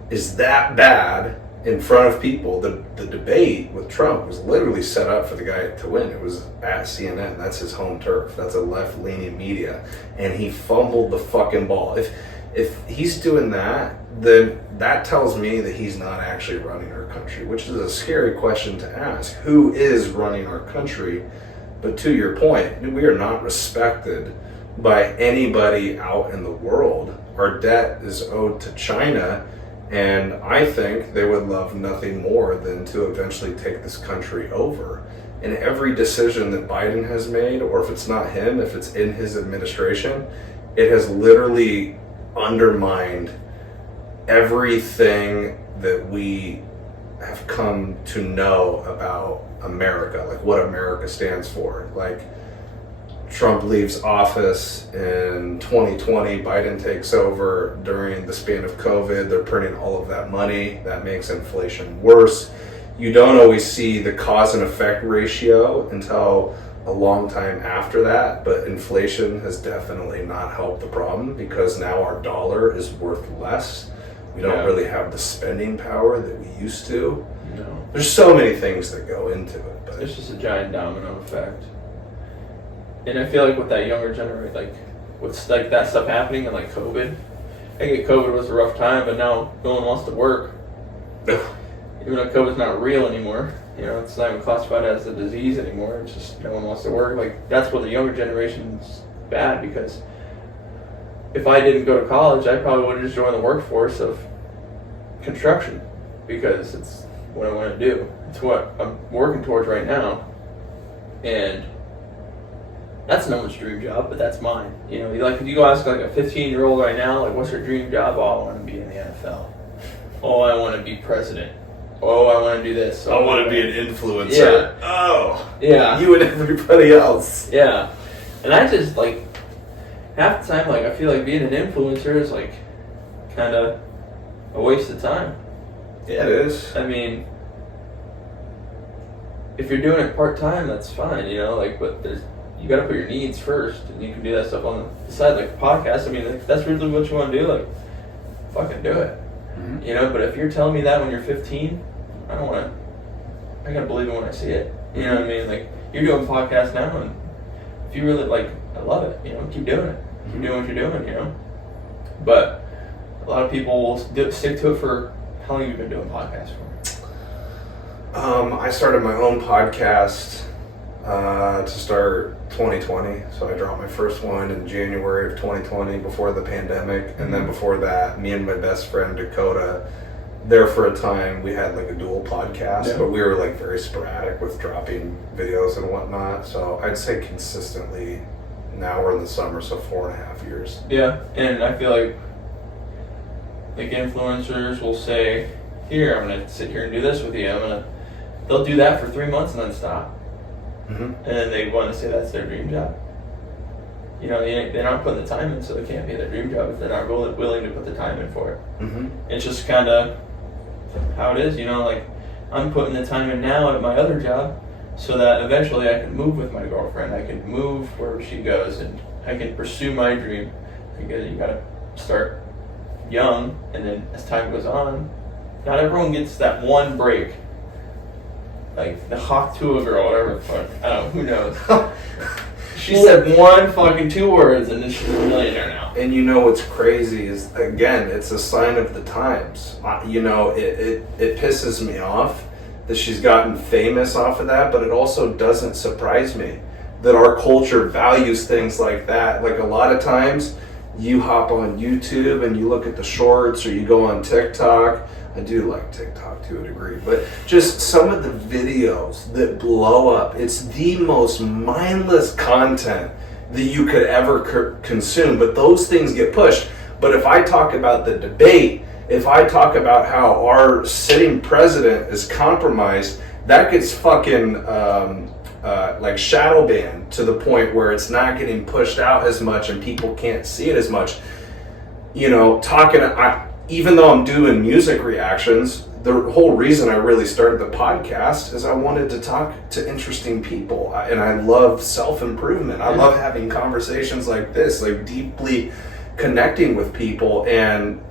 is that bad in front of people, the debate with Trump was literally set up for the guy to win. It was at CNN, that's his home turf, that's a left-leaning media, and he fumbled the fucking ball. If he's doing that, then that tells me that he's not actually running our country, which is a scary question to ask. Who is running our country? But to your point, we are not respected by anybody out in the world. Our debt is owed to China, and I think they would love nothing more than to eventually take this country over. And every decision that Biden has made, or if it's not him, if it's in his administration, it has literally undermined everything that we have come to know about America, like what America stands for. Like, Trump leaves office in 2020, Biden takes over during the span of COVID, they're printing all of that money, that makes inflation worse. You don't always see the cause and effect ratio until a long time after that, but inflation has definitely not helped the problem, because now our dollar is worth less. We don't really have the spending power that we used to. No. There's so many things that go into it. But it's just a giant domino effect. And I feel like with that younger generation, like with like that stuff happening and like COVID, I think COVID was a rough time, but now no one wants to work. Even though COVID's not real anymore, you know, it's not even classified as a disease anymore. It's just no one wants to work. Like, that's what the younger generation's bad, because if I didn't go to college, I probably would have just joined the workforce of construction, because it's what I want to do. It's what I'm working towards right now. And that's no one's dream job, but that's mine. You know, like if you go ask like a 15-year-old right now, like, what's your dream job? Oh, I want to be in the NFL. Oh, I want to be president. Oh, I want to do this. I want to be an influencer. Yeah. Oh. Yeah. You and everybody else. Yeah. And I just, like, half the time, like, I feel like being an influencer is, like, kind of a waste of time. Yeah, it is. I mean, if you're doing it part-time, that's fine, you know, like, but you gotta put your needs first, and you can do that stuff on the side, like a podcast. I mean, if that's really what you want to do, like, fucking do it. Mm-hmm. You know, but if you're telling me that when you're 15, I gotta believe it when I see it. You know what I mean? Like, you're doing podcasts now, and if you really, like, I love it, you know, keep doing it. Keep doing what you're doing, you know? But a lot of people will stick to it for, how long have you been doing podcasts for? I started my own podcast to start 2020. So I dropped my first one in January of 2020 before the pandemic. And then before that, me and my best friend Dakota, there for a time, we had like a dual podcast, but we were like very sporadic with dropping videos and whatnot. So I'd say consistently, now we're in the summer, so 4.5 years. Yeah, and I feel like influencers will say, here, I'm going to sit here and do this with you. They'll do that for 3 months and then stop. Mm-hmm. And then they want to say that's their dream job. You know, they're not putting the time in, so it can't be their dream job if they're not willing to put the time in for it. Mm-hmm. It's just kind of how it is, you know, like, I'm putting the time in now at my other job so that eventually I can move with my girlfriend. I can move wherever she goes, and I can pursue my dream. Because you got to start young, and then as time goes on, not everyone gets that one break. Like the Hawk Tua girl, whatever the fuck. I don't know, who knows? She said one fucking 2 words, and then she's a millionaire now. And you know what's crazy is, again, it's a sign of the times. You know, it pisses me off that she's gotten famous off of that, but it also doesn't surprise me that our culture values things like that. Like, a lot of times you hop on YouTube and you look at the shorts, or you go on TikTok. I do like TikTok to a degree, but just some of the videos that blow up, it's the most mindless content that you could ever consume, but those things get pushed. But if I talk about the debate, if I talk about how our sitting president is compromised, that gets fucking like shadow banned to the point where it's not getting pushed out as much and people can't see it as much. You know, even though I'm doing music reactions, the whole reason I really started the podcast is I wanted to talk to interesting people, and I love self-improvement. I love having conversations like this, like deeply connecting with people. And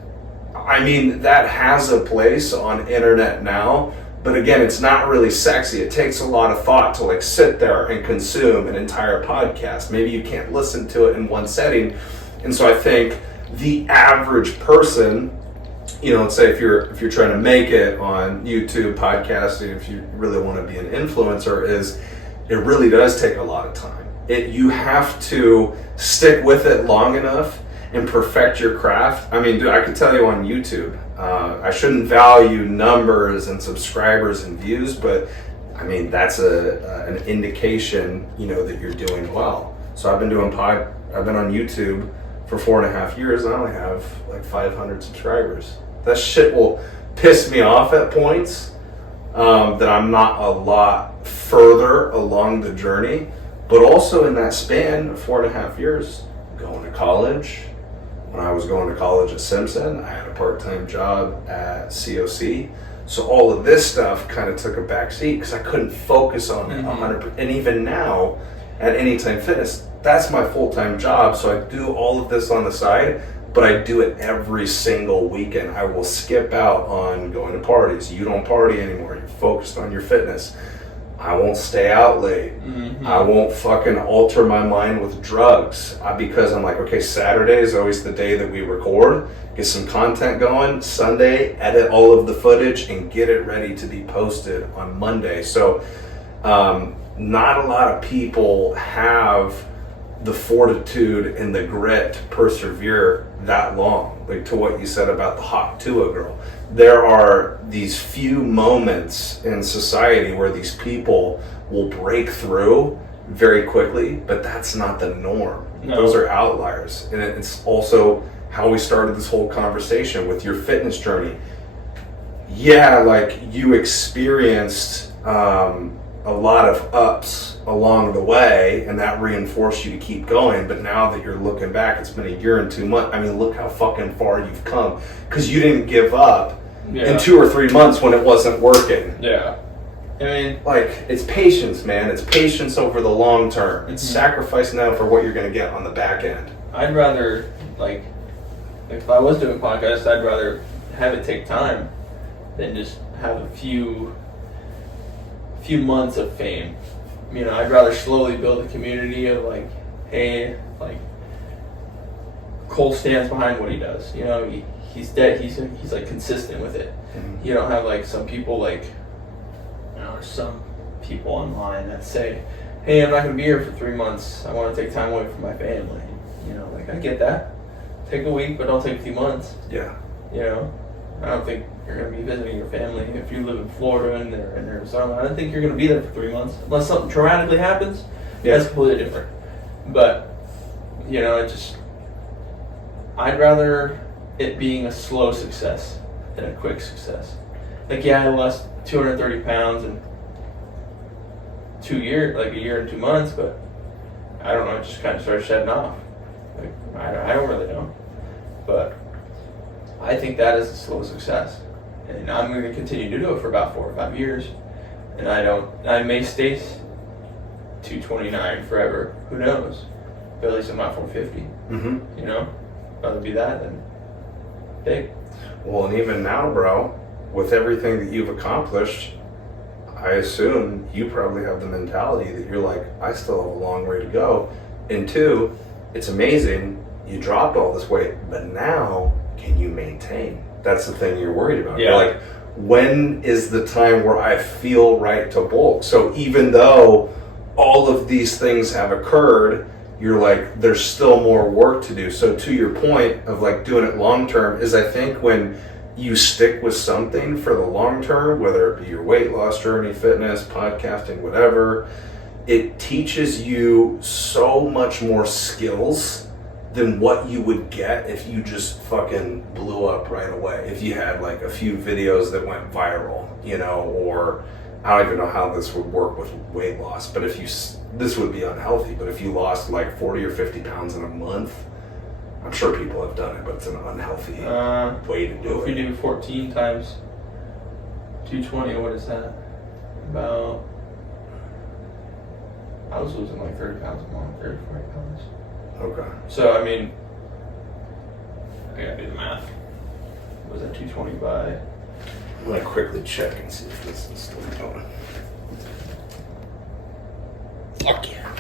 I mean, that has a place on internet now, but again, it's not really sexy. It takes a lot of thought to like sit there and consume an entire podcast. Maybe you can't listen to it in one setting. And so I think the average person, you know, let's say if you're trying to make it on YouTube, podcasting, if you really want to be an influencer, it really does take a lot of time. You have to stick with it long enough and perfect your craft. I mean, dude, I could tell you on YouTube, I shouldn't value numbers and subscribers and views, but I mean, that's an indication, you know, that you're doing well. So I've been on YouTube for 4.5 years, and I only have like 500 subscribers. That shit will piss me off at points, that I'm not a lot further along the journey. But also in that span of 4.5 years, going to college. When I was going to college at Simpson, I had a part-time job at COC. So all of this stuff kind of took a back seat because I couldn't focus on it 100%. And even now, at Anytime Fitness, that's my full-time job. So I do all of this on the side, but I do it every single weekend. I will skip out on going to parties. You don't party anymore. You're focused on your fitness. I won't stay out late. I won't fucking alter my mind with drugs because I'm like, okay, Saturday is always the day that we record, get some content going. Sunday, edit all of the footage and get it ready to be posted on Monday. So not a lot of people have the fortitude and the grit to persevere that long. Like, to what you said about the Hawk Tua girl, there are these few moments in society where these people will break through very quickly, but that's not the norm. No. Those are outliers. And it's also how we started this whole conversation with your fitness journey. Yeah, like, you experienced a a lot of ups along the way, and that reinforced you to keep going. But now that you're looking back, it's been a year and 2 months. I mean, look how fucking far you've come, because you didn't give up in 2 or 3 months when it wasn't working. Yeah. I mean, like, it's patience, man. It's patience over the long term. It's sacrifice now for what you're going to get on the back end. I'd rather, like if I was doing podcasts, I'd rather have it take time than just have a few months of fame. You know, I'd rather slowly build a community of like, hey, like Cole stands behind what he does. You know, he's dead. He's like consistent with it. Mm-hmm. You don't have like some people like, you know, there's some people online that say, hey, I'm not going to be here for 3 months. I want to take time away from my family. You know, like I get that. Take a week, but don't take a few months. Yeah. You know, I don't think you're going to be visiting your family if you live in Florida and they're in Arizona. I don't think you're going to be there for 3 months unless something dramatically happens. Yeah. That's completely different. But you know, I'd rather it being a slow success than a quick success. Like, yeah, I lost 230 pounds in 2 years, like a year and 2 months, but I don't know, it just kind of started shedding off. Like, I don't really know. But I think that is a slow success. And I'm going to continue to do it for about 4 or 5 years. And I may stay 229 forever. Who knows? But at least I'm not 450. Mm-hmm. You know? Rather be that than big. Well, and even now, bro, with everything that you've accomplished, I assume you probably have the mentality that you're like, I still have a long way to go. And 2, it's amazing you dropped all this weight, but now can you maintain? That's the thing you're worried about. Yeah. You're like, when is the time where I feel right to bulk? So even though all of these things have occurred, you're like, there's still more work to do. So to your point of like doing it long term is, I think when you stick with something for the long term, whether it be your weight loss journey, fitness, podcasting, whatever, it teaches you so much more skills than what you would get if you just fucking blew up right away. If you had like a few videos that went viral, you know, or I don't even know how this would work with weight loss, but this would be unhealthy, but if you lost like 40 or 50 pounds in a month, I'm sure people have done it, but it's an unhealthy way to do it. If you do 14 times 220, what is that? About, I was losing like 30 pounds a month, 30, 40 pounds. Okay. So, I mean, I gotta do the math. What was that 220 by? I'm gonna quickly check and see if this is still going. Fuck yeah.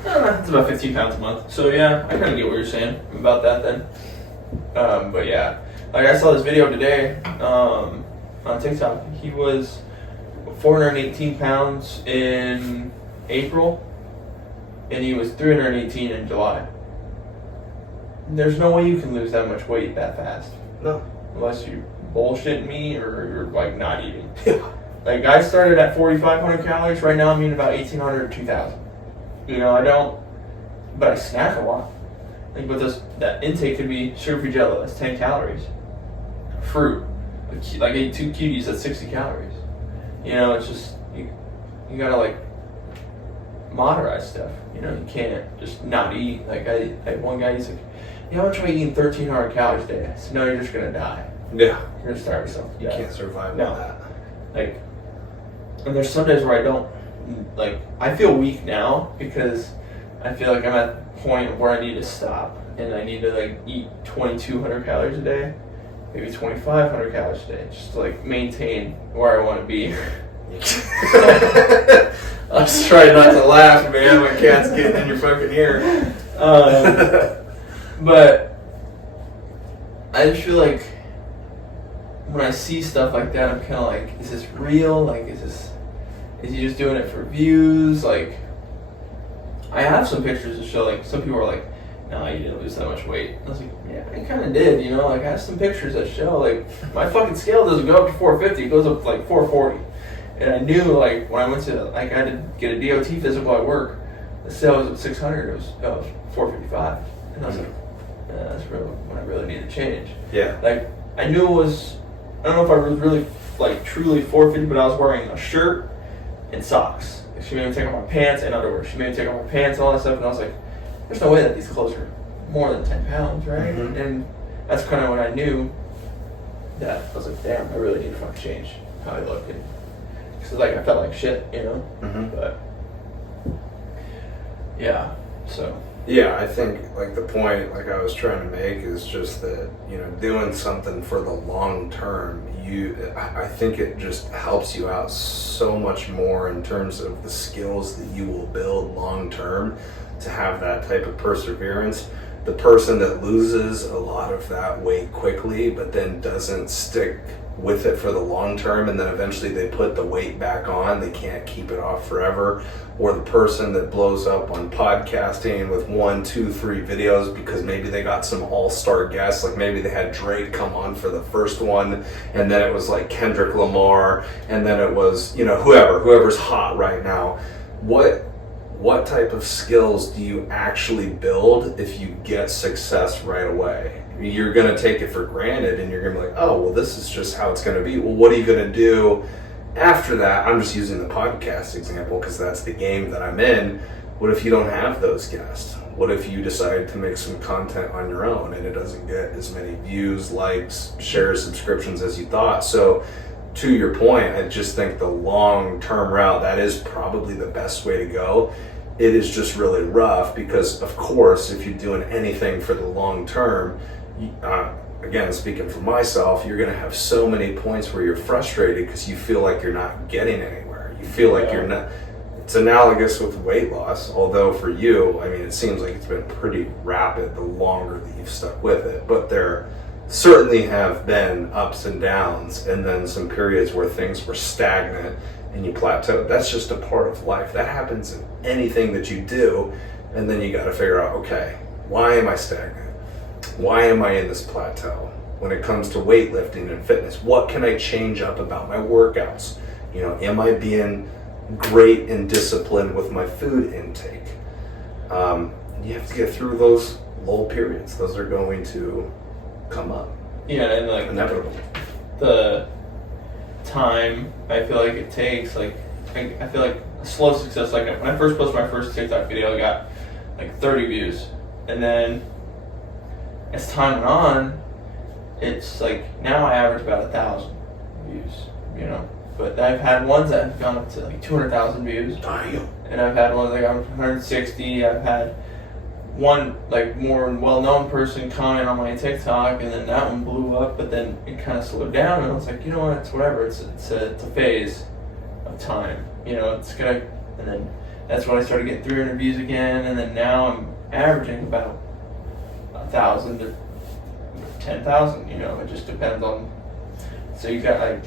I don't know, it's about 15 pounds a month. So yeah, I kind of get what you're saying about that then. But yeah, like I saw this video today on TikTok. He was 418 pounds in April, and he was 318 in July. There's no way you can lose that much weight that fast. No. Unless you bullshit me or you're like not eating. Yeah. Like I started at 4,500 calories. Right now I'm eating about 1,800 to 2,000. You know, but I snack a lot. Like, but that intake could be sugar-free Jello, that's 10 calories. Fruit, like I ate 2 cuties, that's 60 calories. You know, it's just, you gotta like, moderate stuff. You know, you can't just not eat. Like I had one guy, he's like, yeah, I'm gonna try eating 1,300 calories a day. I said, no, you're just gonna die. Yeah. You're gonna starve yourself. You can't survive on that. Like, and there's some days where I don't. Like, I feel weak now because I feel like I'm at a point where I need to stop and I need to like eat 2,200 calories a day, maybe 2,500 calories a day, just to like maintain where I want to be. I'm just trying not to laugh, man. My cat's getting in your fucking ear. But I just feel like when I see stuff like that, I'm kind of like, is this real? Like, is he just doing it for views? Like, I have some pictures to show, like, some people are like, no, you didn't lose that much weight. I was like, yeah, I kind of did, you know? Like, I have some pictures that show, like, my fucking scale doesn't go up to 450, it goes up to, like, 440. And I knew, like, when I went to, like, I had to get a DOT physical at work, the scale was at 600, it was 455. And I was like, yeah, that's really when I really need to change. Yeah. Like, I knew it was, I don't know if I was really like truly 450, but I was wearing a shirt and socks. She made me take off my pants and underwear. She made me take off my pants, all that stuff, and I was like, there's no way that these clothes are more than 10 pounds, right? Mm-hmm. And that's kind of when I knew that I was like, damn, I really need to fucking change how I look. Because like I felt like shit, you know? Mm-hmm. But yeah, so. Yeah, I think like the point like I was trying to make is just that, you know, doing something for the long term, I think it just helps you out so much more in terms of the skills that you will build long term to have that type of perseverance. The person that loses a lot of that weight quickly but then doesn't stick with it for the long term, and then eventually they put the weight back on, they can't keep it off forever. Or the person that blows up on podcasting with 1, 2, 3 videos because maybe they got some all-star guests, like maybe they had Drake come on for the first one, and then it was like Kendrick Lamar, and then it was, you know, whoever's hot right now. What type of skills do you actually build if you get success right away? You're going to take it for granted and you're going to be like, oh, well, this is just how it's going to be. Well, what are you going to do after that? I'm just using the podcast example because that's the game that I'm in. What if you don't have those guests? What if you decide to make some content on your own and it doesn't get as many views, likes, shares, subscriptions as you thought? So to your point, I just think the long-term route, that is probably the best way to go. It is just really rough because, of course, if you're doing anything for the long term, again, speaking for myself, you're going to have so many points where you're frustrated because you feel like you're not getting anywhere. You feel like you're not. It's analogous with weight loss, although for you, I mean, it seems like it's been pretty rapid the longer that you've stuck with it. But there certainly have been ups and downs, and then some periods where things were stagnant and you plateau. That's just a part of life. That happens in anything that you do, and then you got to figure out, okay, why am I stagnant? Why am I in this plateau? When it comes to weightlifting and fitness, what can I change up about my workouts? You know, am I being great and disciplined with my food intake? You have to get through those lull periods. Those are going to come up. Yeah, and like inevitable. The time I feel like it takes, like I feel like a slow success. Like when I first posted my first TikTok video, I got like 30 views, and then as time went on, it's like now I average about 1,000 views, you know. But I've had ones that have gone up to like 200,000 views. Damn. And I've had ones that got 160. I've had one like more well-known person comment on my TikTok, and then that one blew up. But then it kind of slowed down, and I was like, you know what? It's whatever. It's a phase of time. You know, it's gonna. And then that's when I started getting 300 views again, and then now I'm averaging about 1,000 to 10,000. You know, it just depends on. So you got like.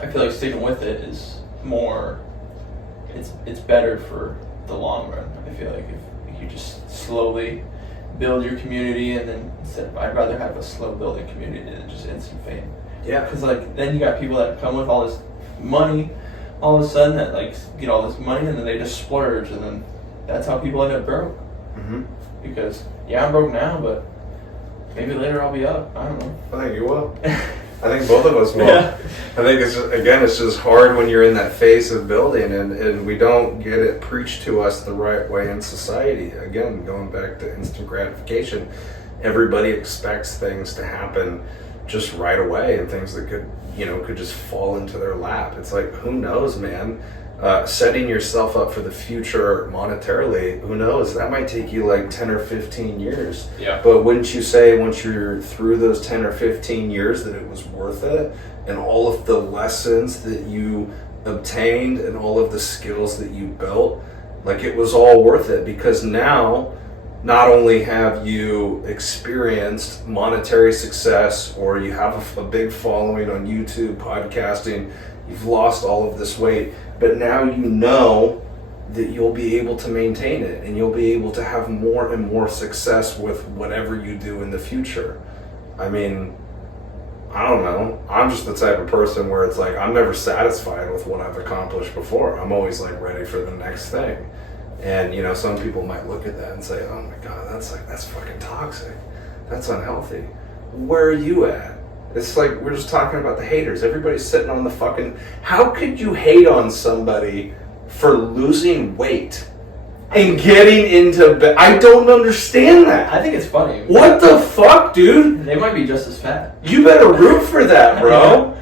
I feel like sticking with it is more. It's better for the long run. I feel like if you just slowly build your community, and then I'd rather have a slow building community than just instant fame. Yeah. Because like then you got people that come with all this money, all of a sudden that like get all this money, and then they just splurge, and then that's how people end up broke. Mm-hmm. Because yeah, I'm broke now, but maybe later I'll be up. I don't know. I think you will. I think both of us will. Yeah. I think it's just hard when you're in that phase of building, and we don't get it preached to us the right way in society. Again, going back to instant gratification, everybody expects things to happen just right away, and things that could just fall into their lap. It's like, who knows, man? Setting yourself up for the future monetarily, who knows? That might take you like 10 or 15 years. Yeah. But wouldn't you say once you're through those 10 or 15 years that it was worth it? And all of the lessons that you obtained and all of the skills that you built, like it was all worth it, because now not only have you experienced monetary success, or you have a big following on YouTube, podcasting, you've lost all of this weight, but now you know that you'll be able to maintain it, and you'll be able to have more and more success with whatever you do in the future. I mean, I don't know. I'm just the type of person where it's like, I'm never satisfied with what I've accomplished before. I'm always like ready for the next thing. And you know, some people might look at that and say, oh my God, that's fucking toxic. That's unhealthy. Where are you at? It's like we're just talking about the haters. Everybody's sitting on the fucking... How could you hate on somebody for losing weight and getting into bed? I don't understand that. I think it's funny. What the fuck, dude? They might be just as fat. You better root for that, bro.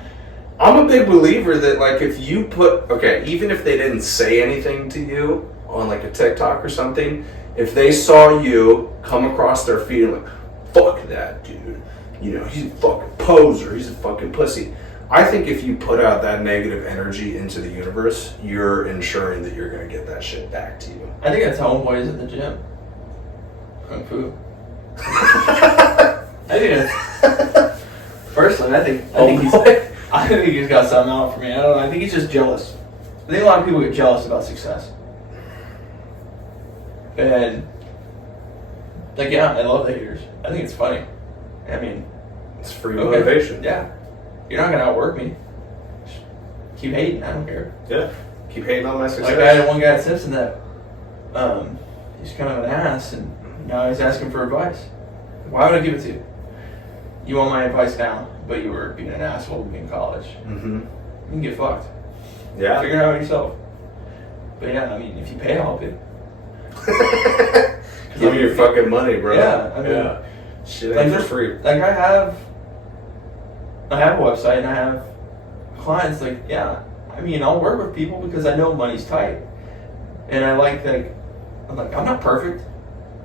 I'm a big believer that, like, if you put... Okay, even if they didn't say anything to you on, like, a TikTok or something, if they saw you come across their feed and like, fuck that dude. You know, he's a fucking poser. He's a fucking pussy. I think if you put out that negative energy into the universe, you're ensuring that you're going to get that shit back to you. I think that's how homeboy is at the gym. Kung Fu. I think that's... Personally, I think he's got something out for me. I don't know. I think he's just jealous. I think a lot of people get jealous about success. And, like, yeah, I love the haters. I think it's funny. I mean... It's free motivation. Yeah. You're not going to outwork me. Just keep hating. I don't care. Yeah. Keep hating on my success. Like, I had one guy at Simpson that, he's kind of an ass, and now he's asking for advice. Why would I give it to you? You want my advice now, but you were being an asshole in college. Mm-hmm. You can get fucked. Yeah. Figure it out yourself. But yeah, I mean, if you pay, I'll pay. Give me your fucking money, bro. Yeah, I mean, shit like ain't for free. Like I have a website and I have clients. Like, yeah, I mean, I'll work with people because I know money's tight, and I'm not perfect,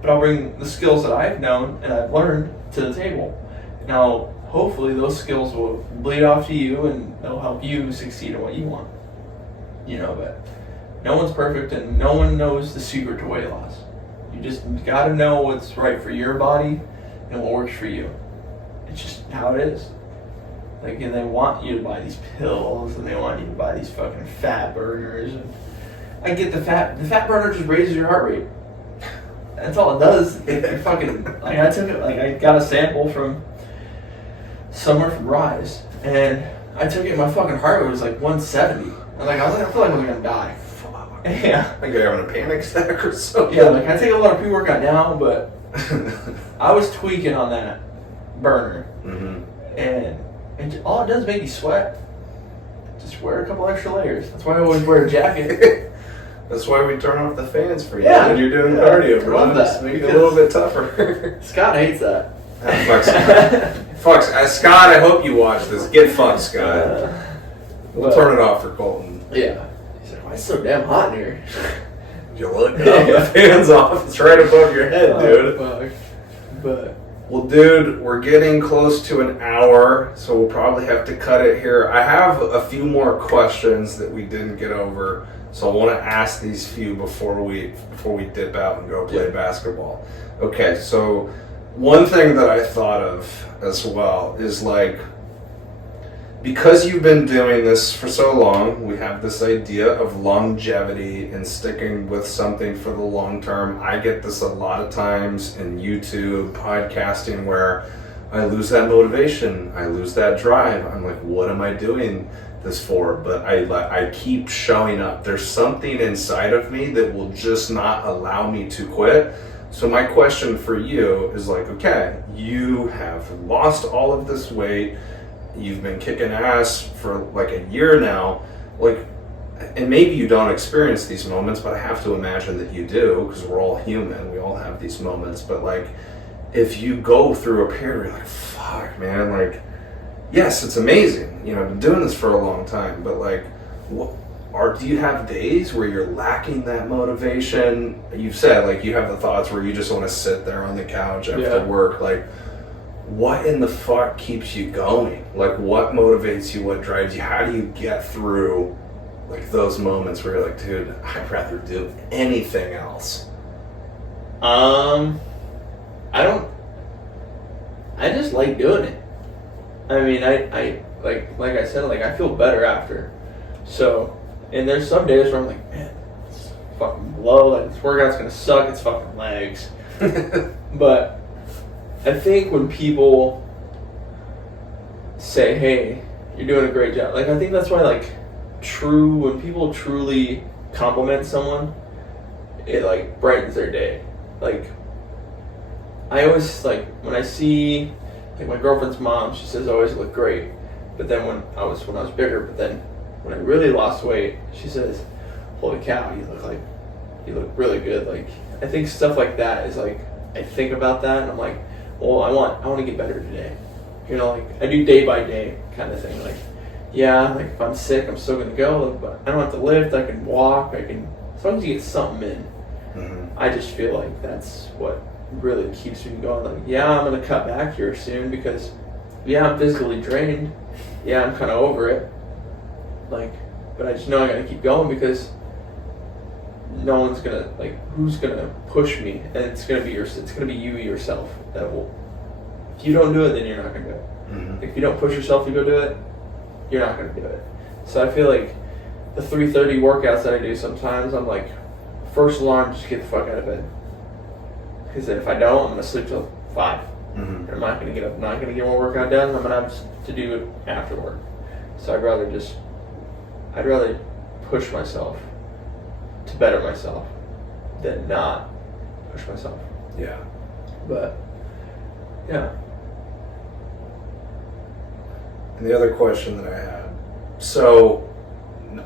but I'll bring the skills that I've known and I've learned to the table. Now, hopefully, those skills will bleed off to you and they'll help you succeed in what you want. You know, but no one's perfect and no one knows the secret to weight loss. You just gotta know what's right for your body and what works for you. It's just how it is. Like, and they want you to buy these pills and they want you to buy these fucking fat burners. And I get the fat burner just raises your heart rate. That's all it does. It fucking, like, I took it, like, I got a sample from somewhere from Rise, and I took it and my fucking heart rate was like 170. I feel like I'm gonna die. Yeah. Like you're having a panic attack or something. Yeah, like I take a lot of pre-workout now, but I was tweaking on that burner. Mm-hmm. And all it does is make you sweat. Just wear a couple extra layers. That's why I always wear a jacket. That's why we turn off the fans for you when you're doing cardio, bro. Love that. Just make it a little bit tougher. Scott hates that. Fuck Scott. Fuck Scott, I hope you watch this. Get fucked, Scott. We'll turn it off for Kolton. Yeah. He's like, why is it so damn hot in here? You look up, the fan's off. It's right above your head, dude. Fuck. But... Well, dude, we're getting close to an hour, so we'll probably have to cut it here. I have a few more questions that we didn't get over, so I want to ask these few before we dip out and go play basketball. Okay, so one thing that I thought of as well is, like, because you've been doing this for so long, we have this idea of longevity and sticking with something for the long term. I get this a lot of times in YouTube, podcasting, where I lose that motivation, I lose that drive. I'm like, what am I doing this for? But I keep showing up. There's something inside of me that will just not allow me to quit. So my question for you is, like, okay, you have lost all of this weight, you've been kicking ass for like a year now, like, and maybe you don't experience these moments, but I have to imagine that you do, because we're all human, we all have these moments. But, like, if you go through a period where you're like, fuck, man, like, yes, it's amazing, you know, I've been doing this for a long time, but, like, do you have days where you're lacking that motivation? You've said, like, you have the thoughts where you just want to sit there on the couch after work, like, what in the fuck keeps you going? Like, what motivates you? What drives you? How do you get through, like, those moments where you're like, dude, I'd rather do anything else? I just like doing it. I mean, I like I said, like, I feel better after. So, and there's some days where I'm like, man, it's fucking low. Like, this workout's gonna suck. It's fucking legs. But I think when people say, hey, you're doing a great job, like, I think that's why, like, when people truly compliment someone, it, like, brightens their day. Like, I always, like, when I see like my girlfriend's mom, she says I always look great. But then when I was bigger, but then when I really lost weight, she says, holy cow, you look really good. Like, I think stuff like that is like, I think about that and I'm like, well, I want to get better today. You know, like I do day by day kind of thing. Like, yeah, like if I'm sick, I'm still gonna go. Like, but I don't have to lift. I can walk. As long as you get something in. Mm-hmm. I just feel like that's what really keeps me going. Like, yeah, I'm gonna cut back here soon because, yeah, I'm physically drained. Yeah, I'm kind of over it. Like, but I just know I gotta keep going because no one's gonna, like, who's gonna push me? And it's gonna be you yourself that will. If you don't do it, then you're not gonna do it. Mm-hmm. If you don't push yourself to go do it, you're not gonna do it. So I feel like the 3:30 workouts that I do sometimes, I'm like, first alarm, just get the fuck out of bed. Because if I don't, I'm gonna sleep till 5. Mm-hmm. I'm not gonna get up, not gonna get my workout done. I'm gonna have to do it afterward. So I'd rather push myself to better myself than not push myself. Yeah. But yeah. And the other question that I had, so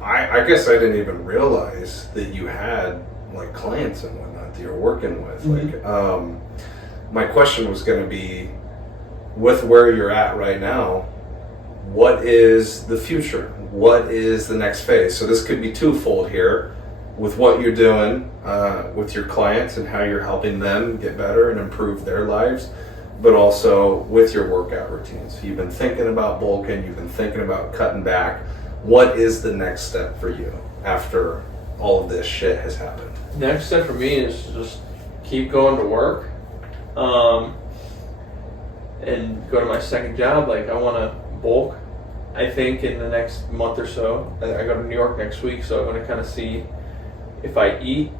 I guess I didn't even realize that you had like clients and whatnot that you're working with. Mm-hmm. Like, my question was going to be, with where you're at right now, what is the future? What is the next phase? So this could be twofold here, with what you're doing with your clients and how you're helping them get better and improve their lives, but also with your workout routines. You've been thinking about bulking, you've been thinking about cutting back. What is the next step for you after all of this shit has happened? Next step for me is to just keep going to work, and go to my second job. Like, I want to bulk. I think in the next month or so. I go to New York next week, so I want to kind of see if I eat.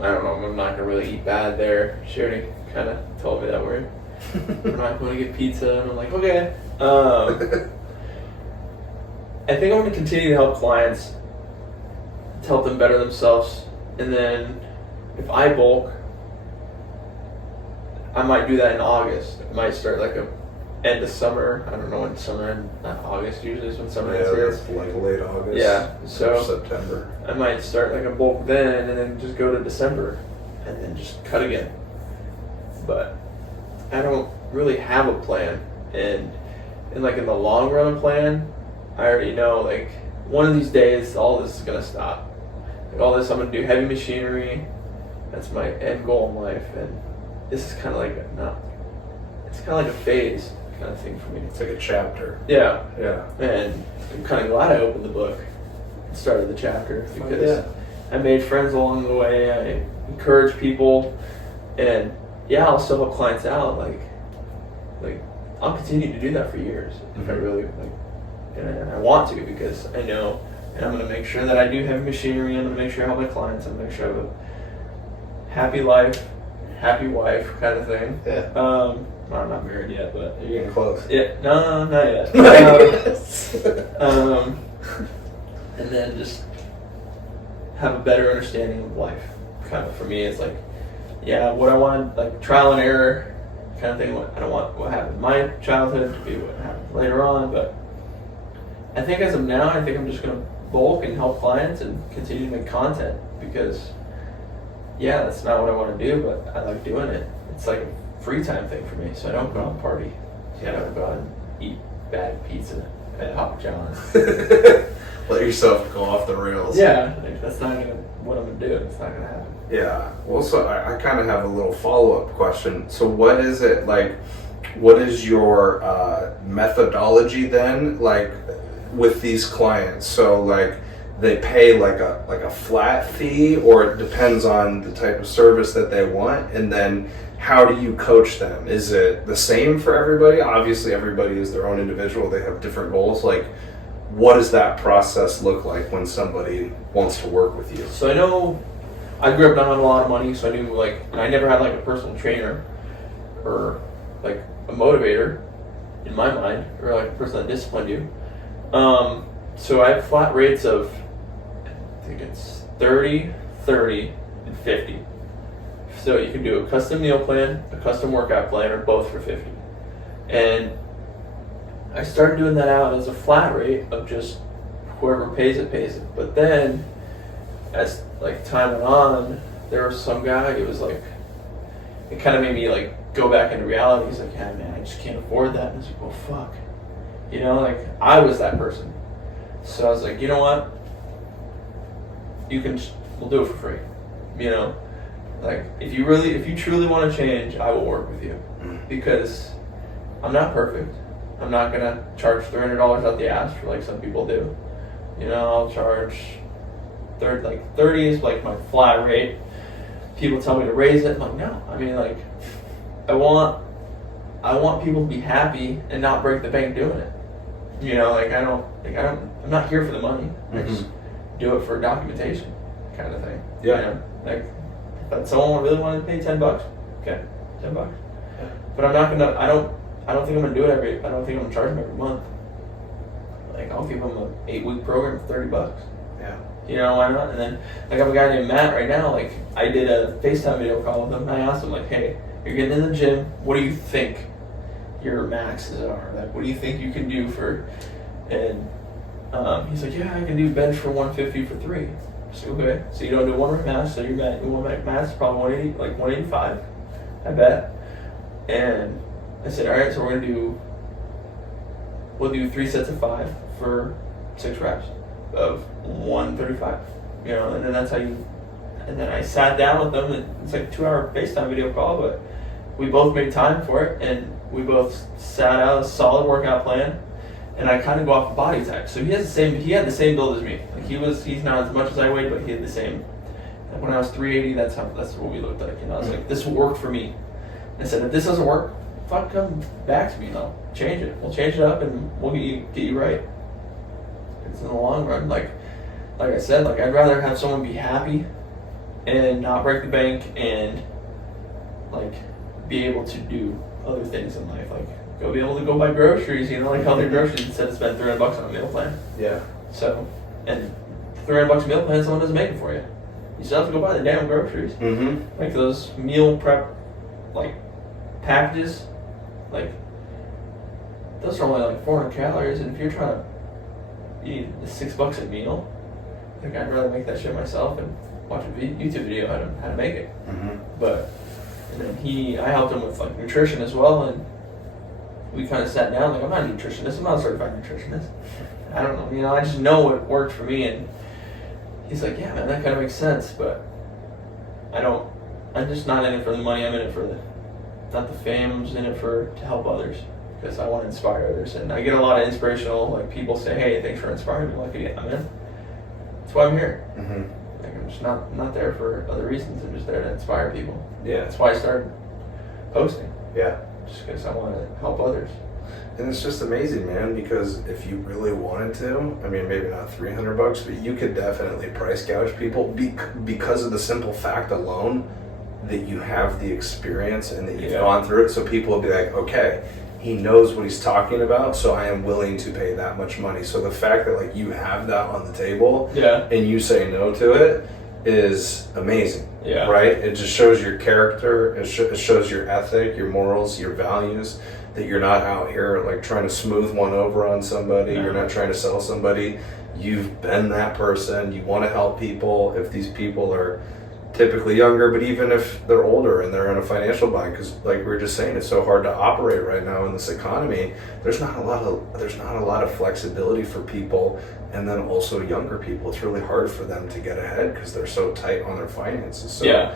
I don't know. I'm not gonna really eat bad there. She already kind of told me that we're not going to get pizza, and I'm like, okay. I think I'm going to continue to help clients, to help them better themselves, and then if I bulk, I might do that in August. I might start like a end of summer. I don't know when summer ends. Not August usually is when summer ends here. That's like late August. Yeah, so September. I might start like a bulk then, and then just go to December, and then just cut again. But I don't really have a plan, and like in the long run plan, I already know like one of these days all this is gonna stop. Like all this, I'm gonna do heavy machinery. That's my end goal in life, and this is kind of like it's kind of like a phase kind of thing for me. It's like a chapter. Yeah, Yeah. and I'm kind of glad I opened the book and started the chapter because I made friends along the way. I encourage people, and yeah, I'll still help clients out. Like I'll continue to do that for years if I really like, and I want to because I know, and I'm gonna make sure that I do heavy machinery. I'm gonna make sure I help my clients. I'm gonna make sure I have a happy life, happy wife kind of thing. Yeah. Well, I'm not married yet, but You're getting close. yeah, no, not yet. And then just have a better understanding of life. Kind of for me, it's like, yeah, what I want, like trial and error kind of thing. I don't want what happened in my childhood to be what happened later on, but I think as of now, I think I'm just gonna bulk and help clients and continue to make content because, yeah, that's not what I want to do, but I like doing it. It's like a free time thing for me, so I don't go out and party. So I don't go out and eat bad pizza at Papa John's. Let yourself go off the rails. Yeah, like, that's not what I'm gonna do. It's not gonna happen. Yeah. Well, so I kind of have a little follow-up question. So what is it like? What is your methodology then, like with these clients? So like they pay like a flat fee, or it depends on the type of service that they want, and then how do you coach them? Is it the same for everybody? Obviously, everybody is their own individual. They have different goals. Like, what does that process look like when somebody wants to work with you? So I know I grew up not having a lot of money, so I knew and I never had like a personal trainer or like a motivator in my mind, or like a person that disciplined you. So I have flat rates of, I think it's 30, 30, and 50. So you can do a custom meal plan, a custom workout plan, or both for 50. And I started doing that out as a flat rate of just whoever pays it, pays it. But then, as like time went on, there was some guy, it was like, it kind of made me like go back into reality. He's like, yeah, man, I just can't afford that. And I was like, well, fuck. You know, like, I was that person. So I was like, you know what? We'll do it for free. You know, like, if you truly want to change, I will work with you. Because I'm not perfect. I'm not going to charge $300 out the ass for like some people do. You know, I'll charge 30 is like my flat rate. People tell me to raise it. I'm like, no. I mean, like, I want people to be happy and not break the bank doing it. You know, like, I'm not here for the money. I just do it for documentation, kind of thing. Yeah. You know? Like, if someone really wanted to pay $10, okay, $10. Yeah. But I'm not gonna. I don't think I'm gonna do it I don't think I'm gonna charge them every month. Like, I'll give them an 8-week program for $30. Yeah. You know, why not? And then I got a guy named Matt right now. Like, I did a FaceTime video call with him. And I asked him, like, hey, you're getting in the gym. What do you think your maxes are? Like, what do you think you can do for? And he's like, yeah, I can do bench for 150 for 3. So okay, so you don't do one rep max, so your one rep max is probably 180, like 185, I bet. And I said, all right, so we'll do 3 sets of 5 for 6 reps of 135. You know, and then that's how you. And then I sat down with them. And it's like a 2-hour FaceTime video call, but we both made time for it, and we both sat out a solid workout plan. And I kind of go off of body type. So he had the same build as me. Like, he's not as much as I weighed, but he had the same. And when I was 380, that's what we looked like. You know, I was like, this will work for me. And I said, if this doesn't work, come back to me and I'll change it. We'll change it up and we'll get you right. It's in the long run. Like I said, like, I'd rather have someone be happy and not break the bank and like be able to do other things in life, like be able to go buy groceries, you know, like healthy groceries instead of spend $300 on a meal plan. Yeah. So, and $300 a meal plan, someone doesn't make it for you. You still have to go buy the damn groceries. Mm-hmm. Like those meal prep, like, packages, like, those are only like 400 calories, and if you're trying to eat $6 a meal, like, I'd rather make that shit myself and watch a YouTube video on how to make it. Mm-hmm. But, and then I helped him with like nutrition as well, and we kind of sat down, like, I'm not a nutritionist, I'm not a certified nutritionist. I don't know, you know, I just know what worked for me, and he's like, yeah, man, that kind of makes sense, but I'm just not in it for the money, I'm in it for not the fame, I'm just in it to help others, because I want to inspire others, and I get a lot of inspirational, like, people say, hey, thanks for inspiring me, like, yeah, I'm in. That's why I'm here. Mm-hmm. Like, I'm just not there for other reasons, I'm just there to inspire people. Yeah. That's why I started posting. Yeah. Just because I want to help others. And it's just amazing, man, because if you really wanted to, I mean, maybe not $300, but you could definitely price gouge people because of the simple fact alone that you have the experience and that you've gone through it. So people will be like, okay, he knows what he's talking about, so I am willing to pay that much money. So the fact that, like, you have that on the table and you say no to it is amazing. Yeah. Right? It just shows your character, it shows your ethic, your morals, your values, that you're not out here like trying to smooth one over on somebody, you're not trying to sell somebody. You've been that person, you want to help people. If these people are typically younger, but even if they're older and they're in a financial bind, because like we were just saying, it's so hard to operate right now in this economy. There's not a lot of flexibility for people, and then also younger people. It's really hard for them to get ahead because they're so tight on their finances. So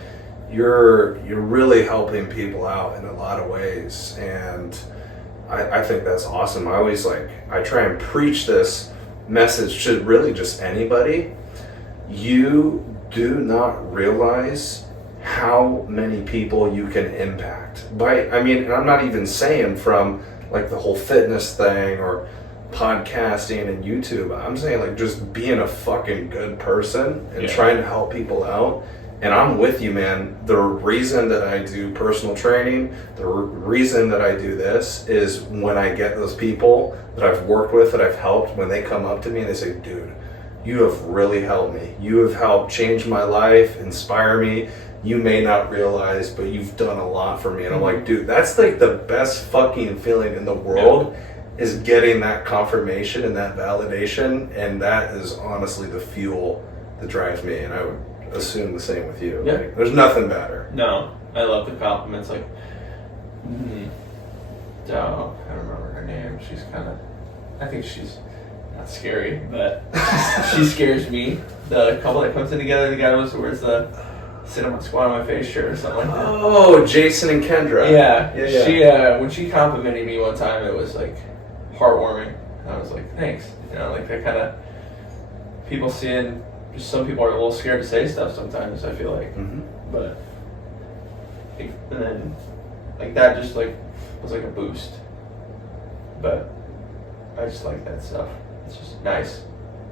you're really helping people out in a lot of ways, and I think that's awesome. I try and preach this message to really just anybody. You do not realize how many people you can impact and I'm not even saying from like the whole fitness thing or podcasting and YouTube. I'm saying like just being a fucking good person and trying to help people out. And I'm with you, man. The reason that I do personal training, the reason that I do this is when I get those people that I've worked with, that I've helped, when they come up to me and they say, dude, you have really helped me. You have helped change my life, inspire me. you may not realize, but you've done a lot for me. And I'm like, dude, that's like the best fucking feeling in the world, is getting that confirmation and that validation. And that is honestly the fuel that drives me. And I would assume the same with you. Yeah. Like, there's nothing better. No, I love the compliments. Like, I don't remember her name. She's kind of, I think she's not scary, but she scares me. The couple that comes in together, the guy who wears the sit on my squat on my face shirt or something like that. Oh, Jason and Kendra. Yeah. She when she complimented me one time, it was like heartwarming. I was like, thanks. You know, like that kind of people seeing. Just some people are a little scared to say stuff sometimes. I feel like, but and then like that just like was like a boost. But I just like that stuff. It's just nice.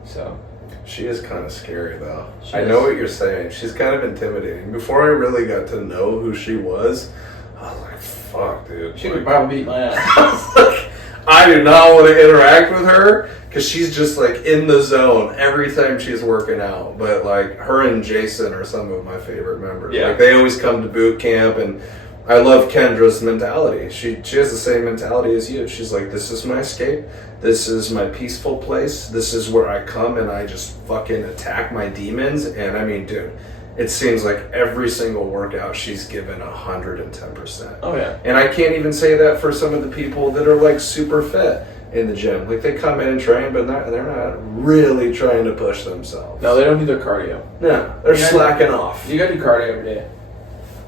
So. She is kind of scary, though. I know what you're saying. She's kind of intimidating. Before I really got to know who she was, I was like, fuck, dude. She would probably beat my ass. I was like, I do not want to interact with her, because she's just, like, in the zone every time she's working out. But, like, her and Jason are some of my favorite members. Yeah. Like, they always come to boot camp, and I love Kendra's mentality. She has the same mentality as you. She's like, this is my escape. This is my peaceful place. This is where I come and I just fucking attack my demons. And I mean, dude, it seems like every single workout she's given 110%. Oh yeah. And I can't even say that for some of the people that are like super fit in the gym. Like they come in and train, but they're not really trying to push themselves. No, they don't do their cardio. No, they're slacking off. You gotta do cardio every day.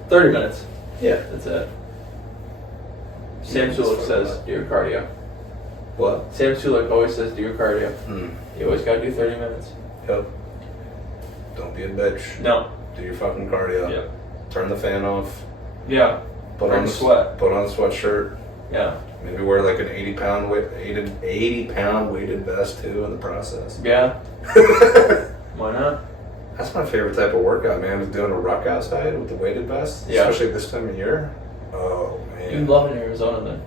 30 minutes. Yeah. That's it. Sam Sulek says, do your cardio. What? Sam Sulek always says, do your cardio. You always gotta do 30 minutes. Yep. Don't be a bitch. No. Do your fucking cardio. Yep. Turn the fan off. Yeah. Put on the sweat. Put on a sweatshirt. Yeah. Maybe wear like an 80 pound weighted vest too in the process. Yeah. Why not? That's my favorite type of workout, man, is doing a ruck outside with the weighted vest. Yeah. Especially this time of year. Oh man. You love it in Arizona then.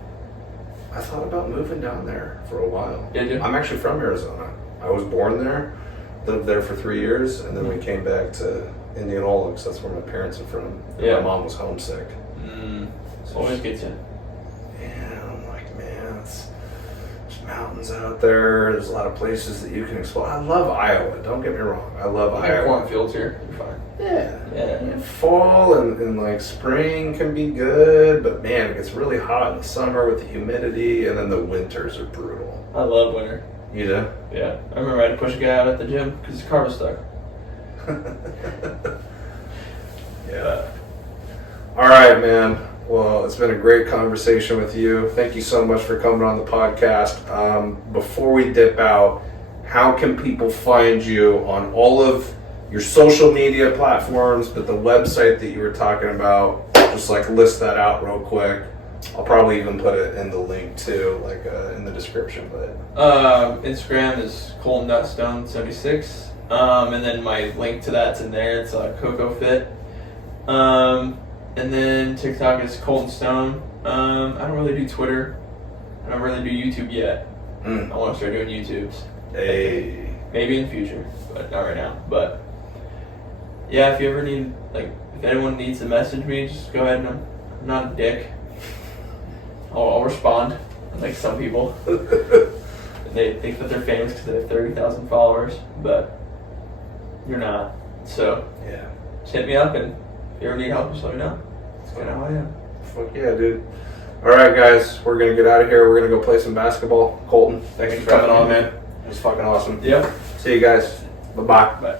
I thought about moving down there for a while. Did you? I'm actually from Arizona. I was born there, lived there for 3 years, and then we came back to Indianola, that's where my parents are from. And Yeah. my mom was homesick. Always gets you. And I'm like, man, there's mountains out there. There's a lot of places that you can explore. I love Iowa. Don't get me wrong. I love Iowa. Cornfields here. You're fine. Yeah. Fall and like spring can be good, but man, it gets really hot in the summer with the humidity, and then the winters are brutal. I love winter. You do? Yeah. I remember I had to push a guy out at the gym because his car was stuck. Yeah. All right, man. Well, it's been a great conversation with you. Thank you so much for coming on the podcast. Before we dip out, how can people find you on all of your social media platforms, but the website that you were talking about, just like list that out real quick. I'll probably even put it in the link too, like in the description. But Instagram is Kolton.stone76. And then my link to that's in there. It's Coco Fit. And then TikTok is Kolton Stone. I don't really do Twitter. I don't really do YouTube yet. I want to start doing YouTubes. Hey. Maybe in the future, but not right now. But yeah, if you ever need, like, if anyone needs to message me, just go ahead and I'm not a dick. I'll respond, like some people. They think that they're famous because they have 30,000 followers, but you're not. So Yeah. just hit me up, and if you ever need help, just let me know. That's kind of how I am. Fuck yeah, dude. All right, guys, we're going to get out of here. We're going to go play some basketball. Colton, thanks for coming on, man. It was fucking awesome. Yep. See you guys. Bye-bye. Bye.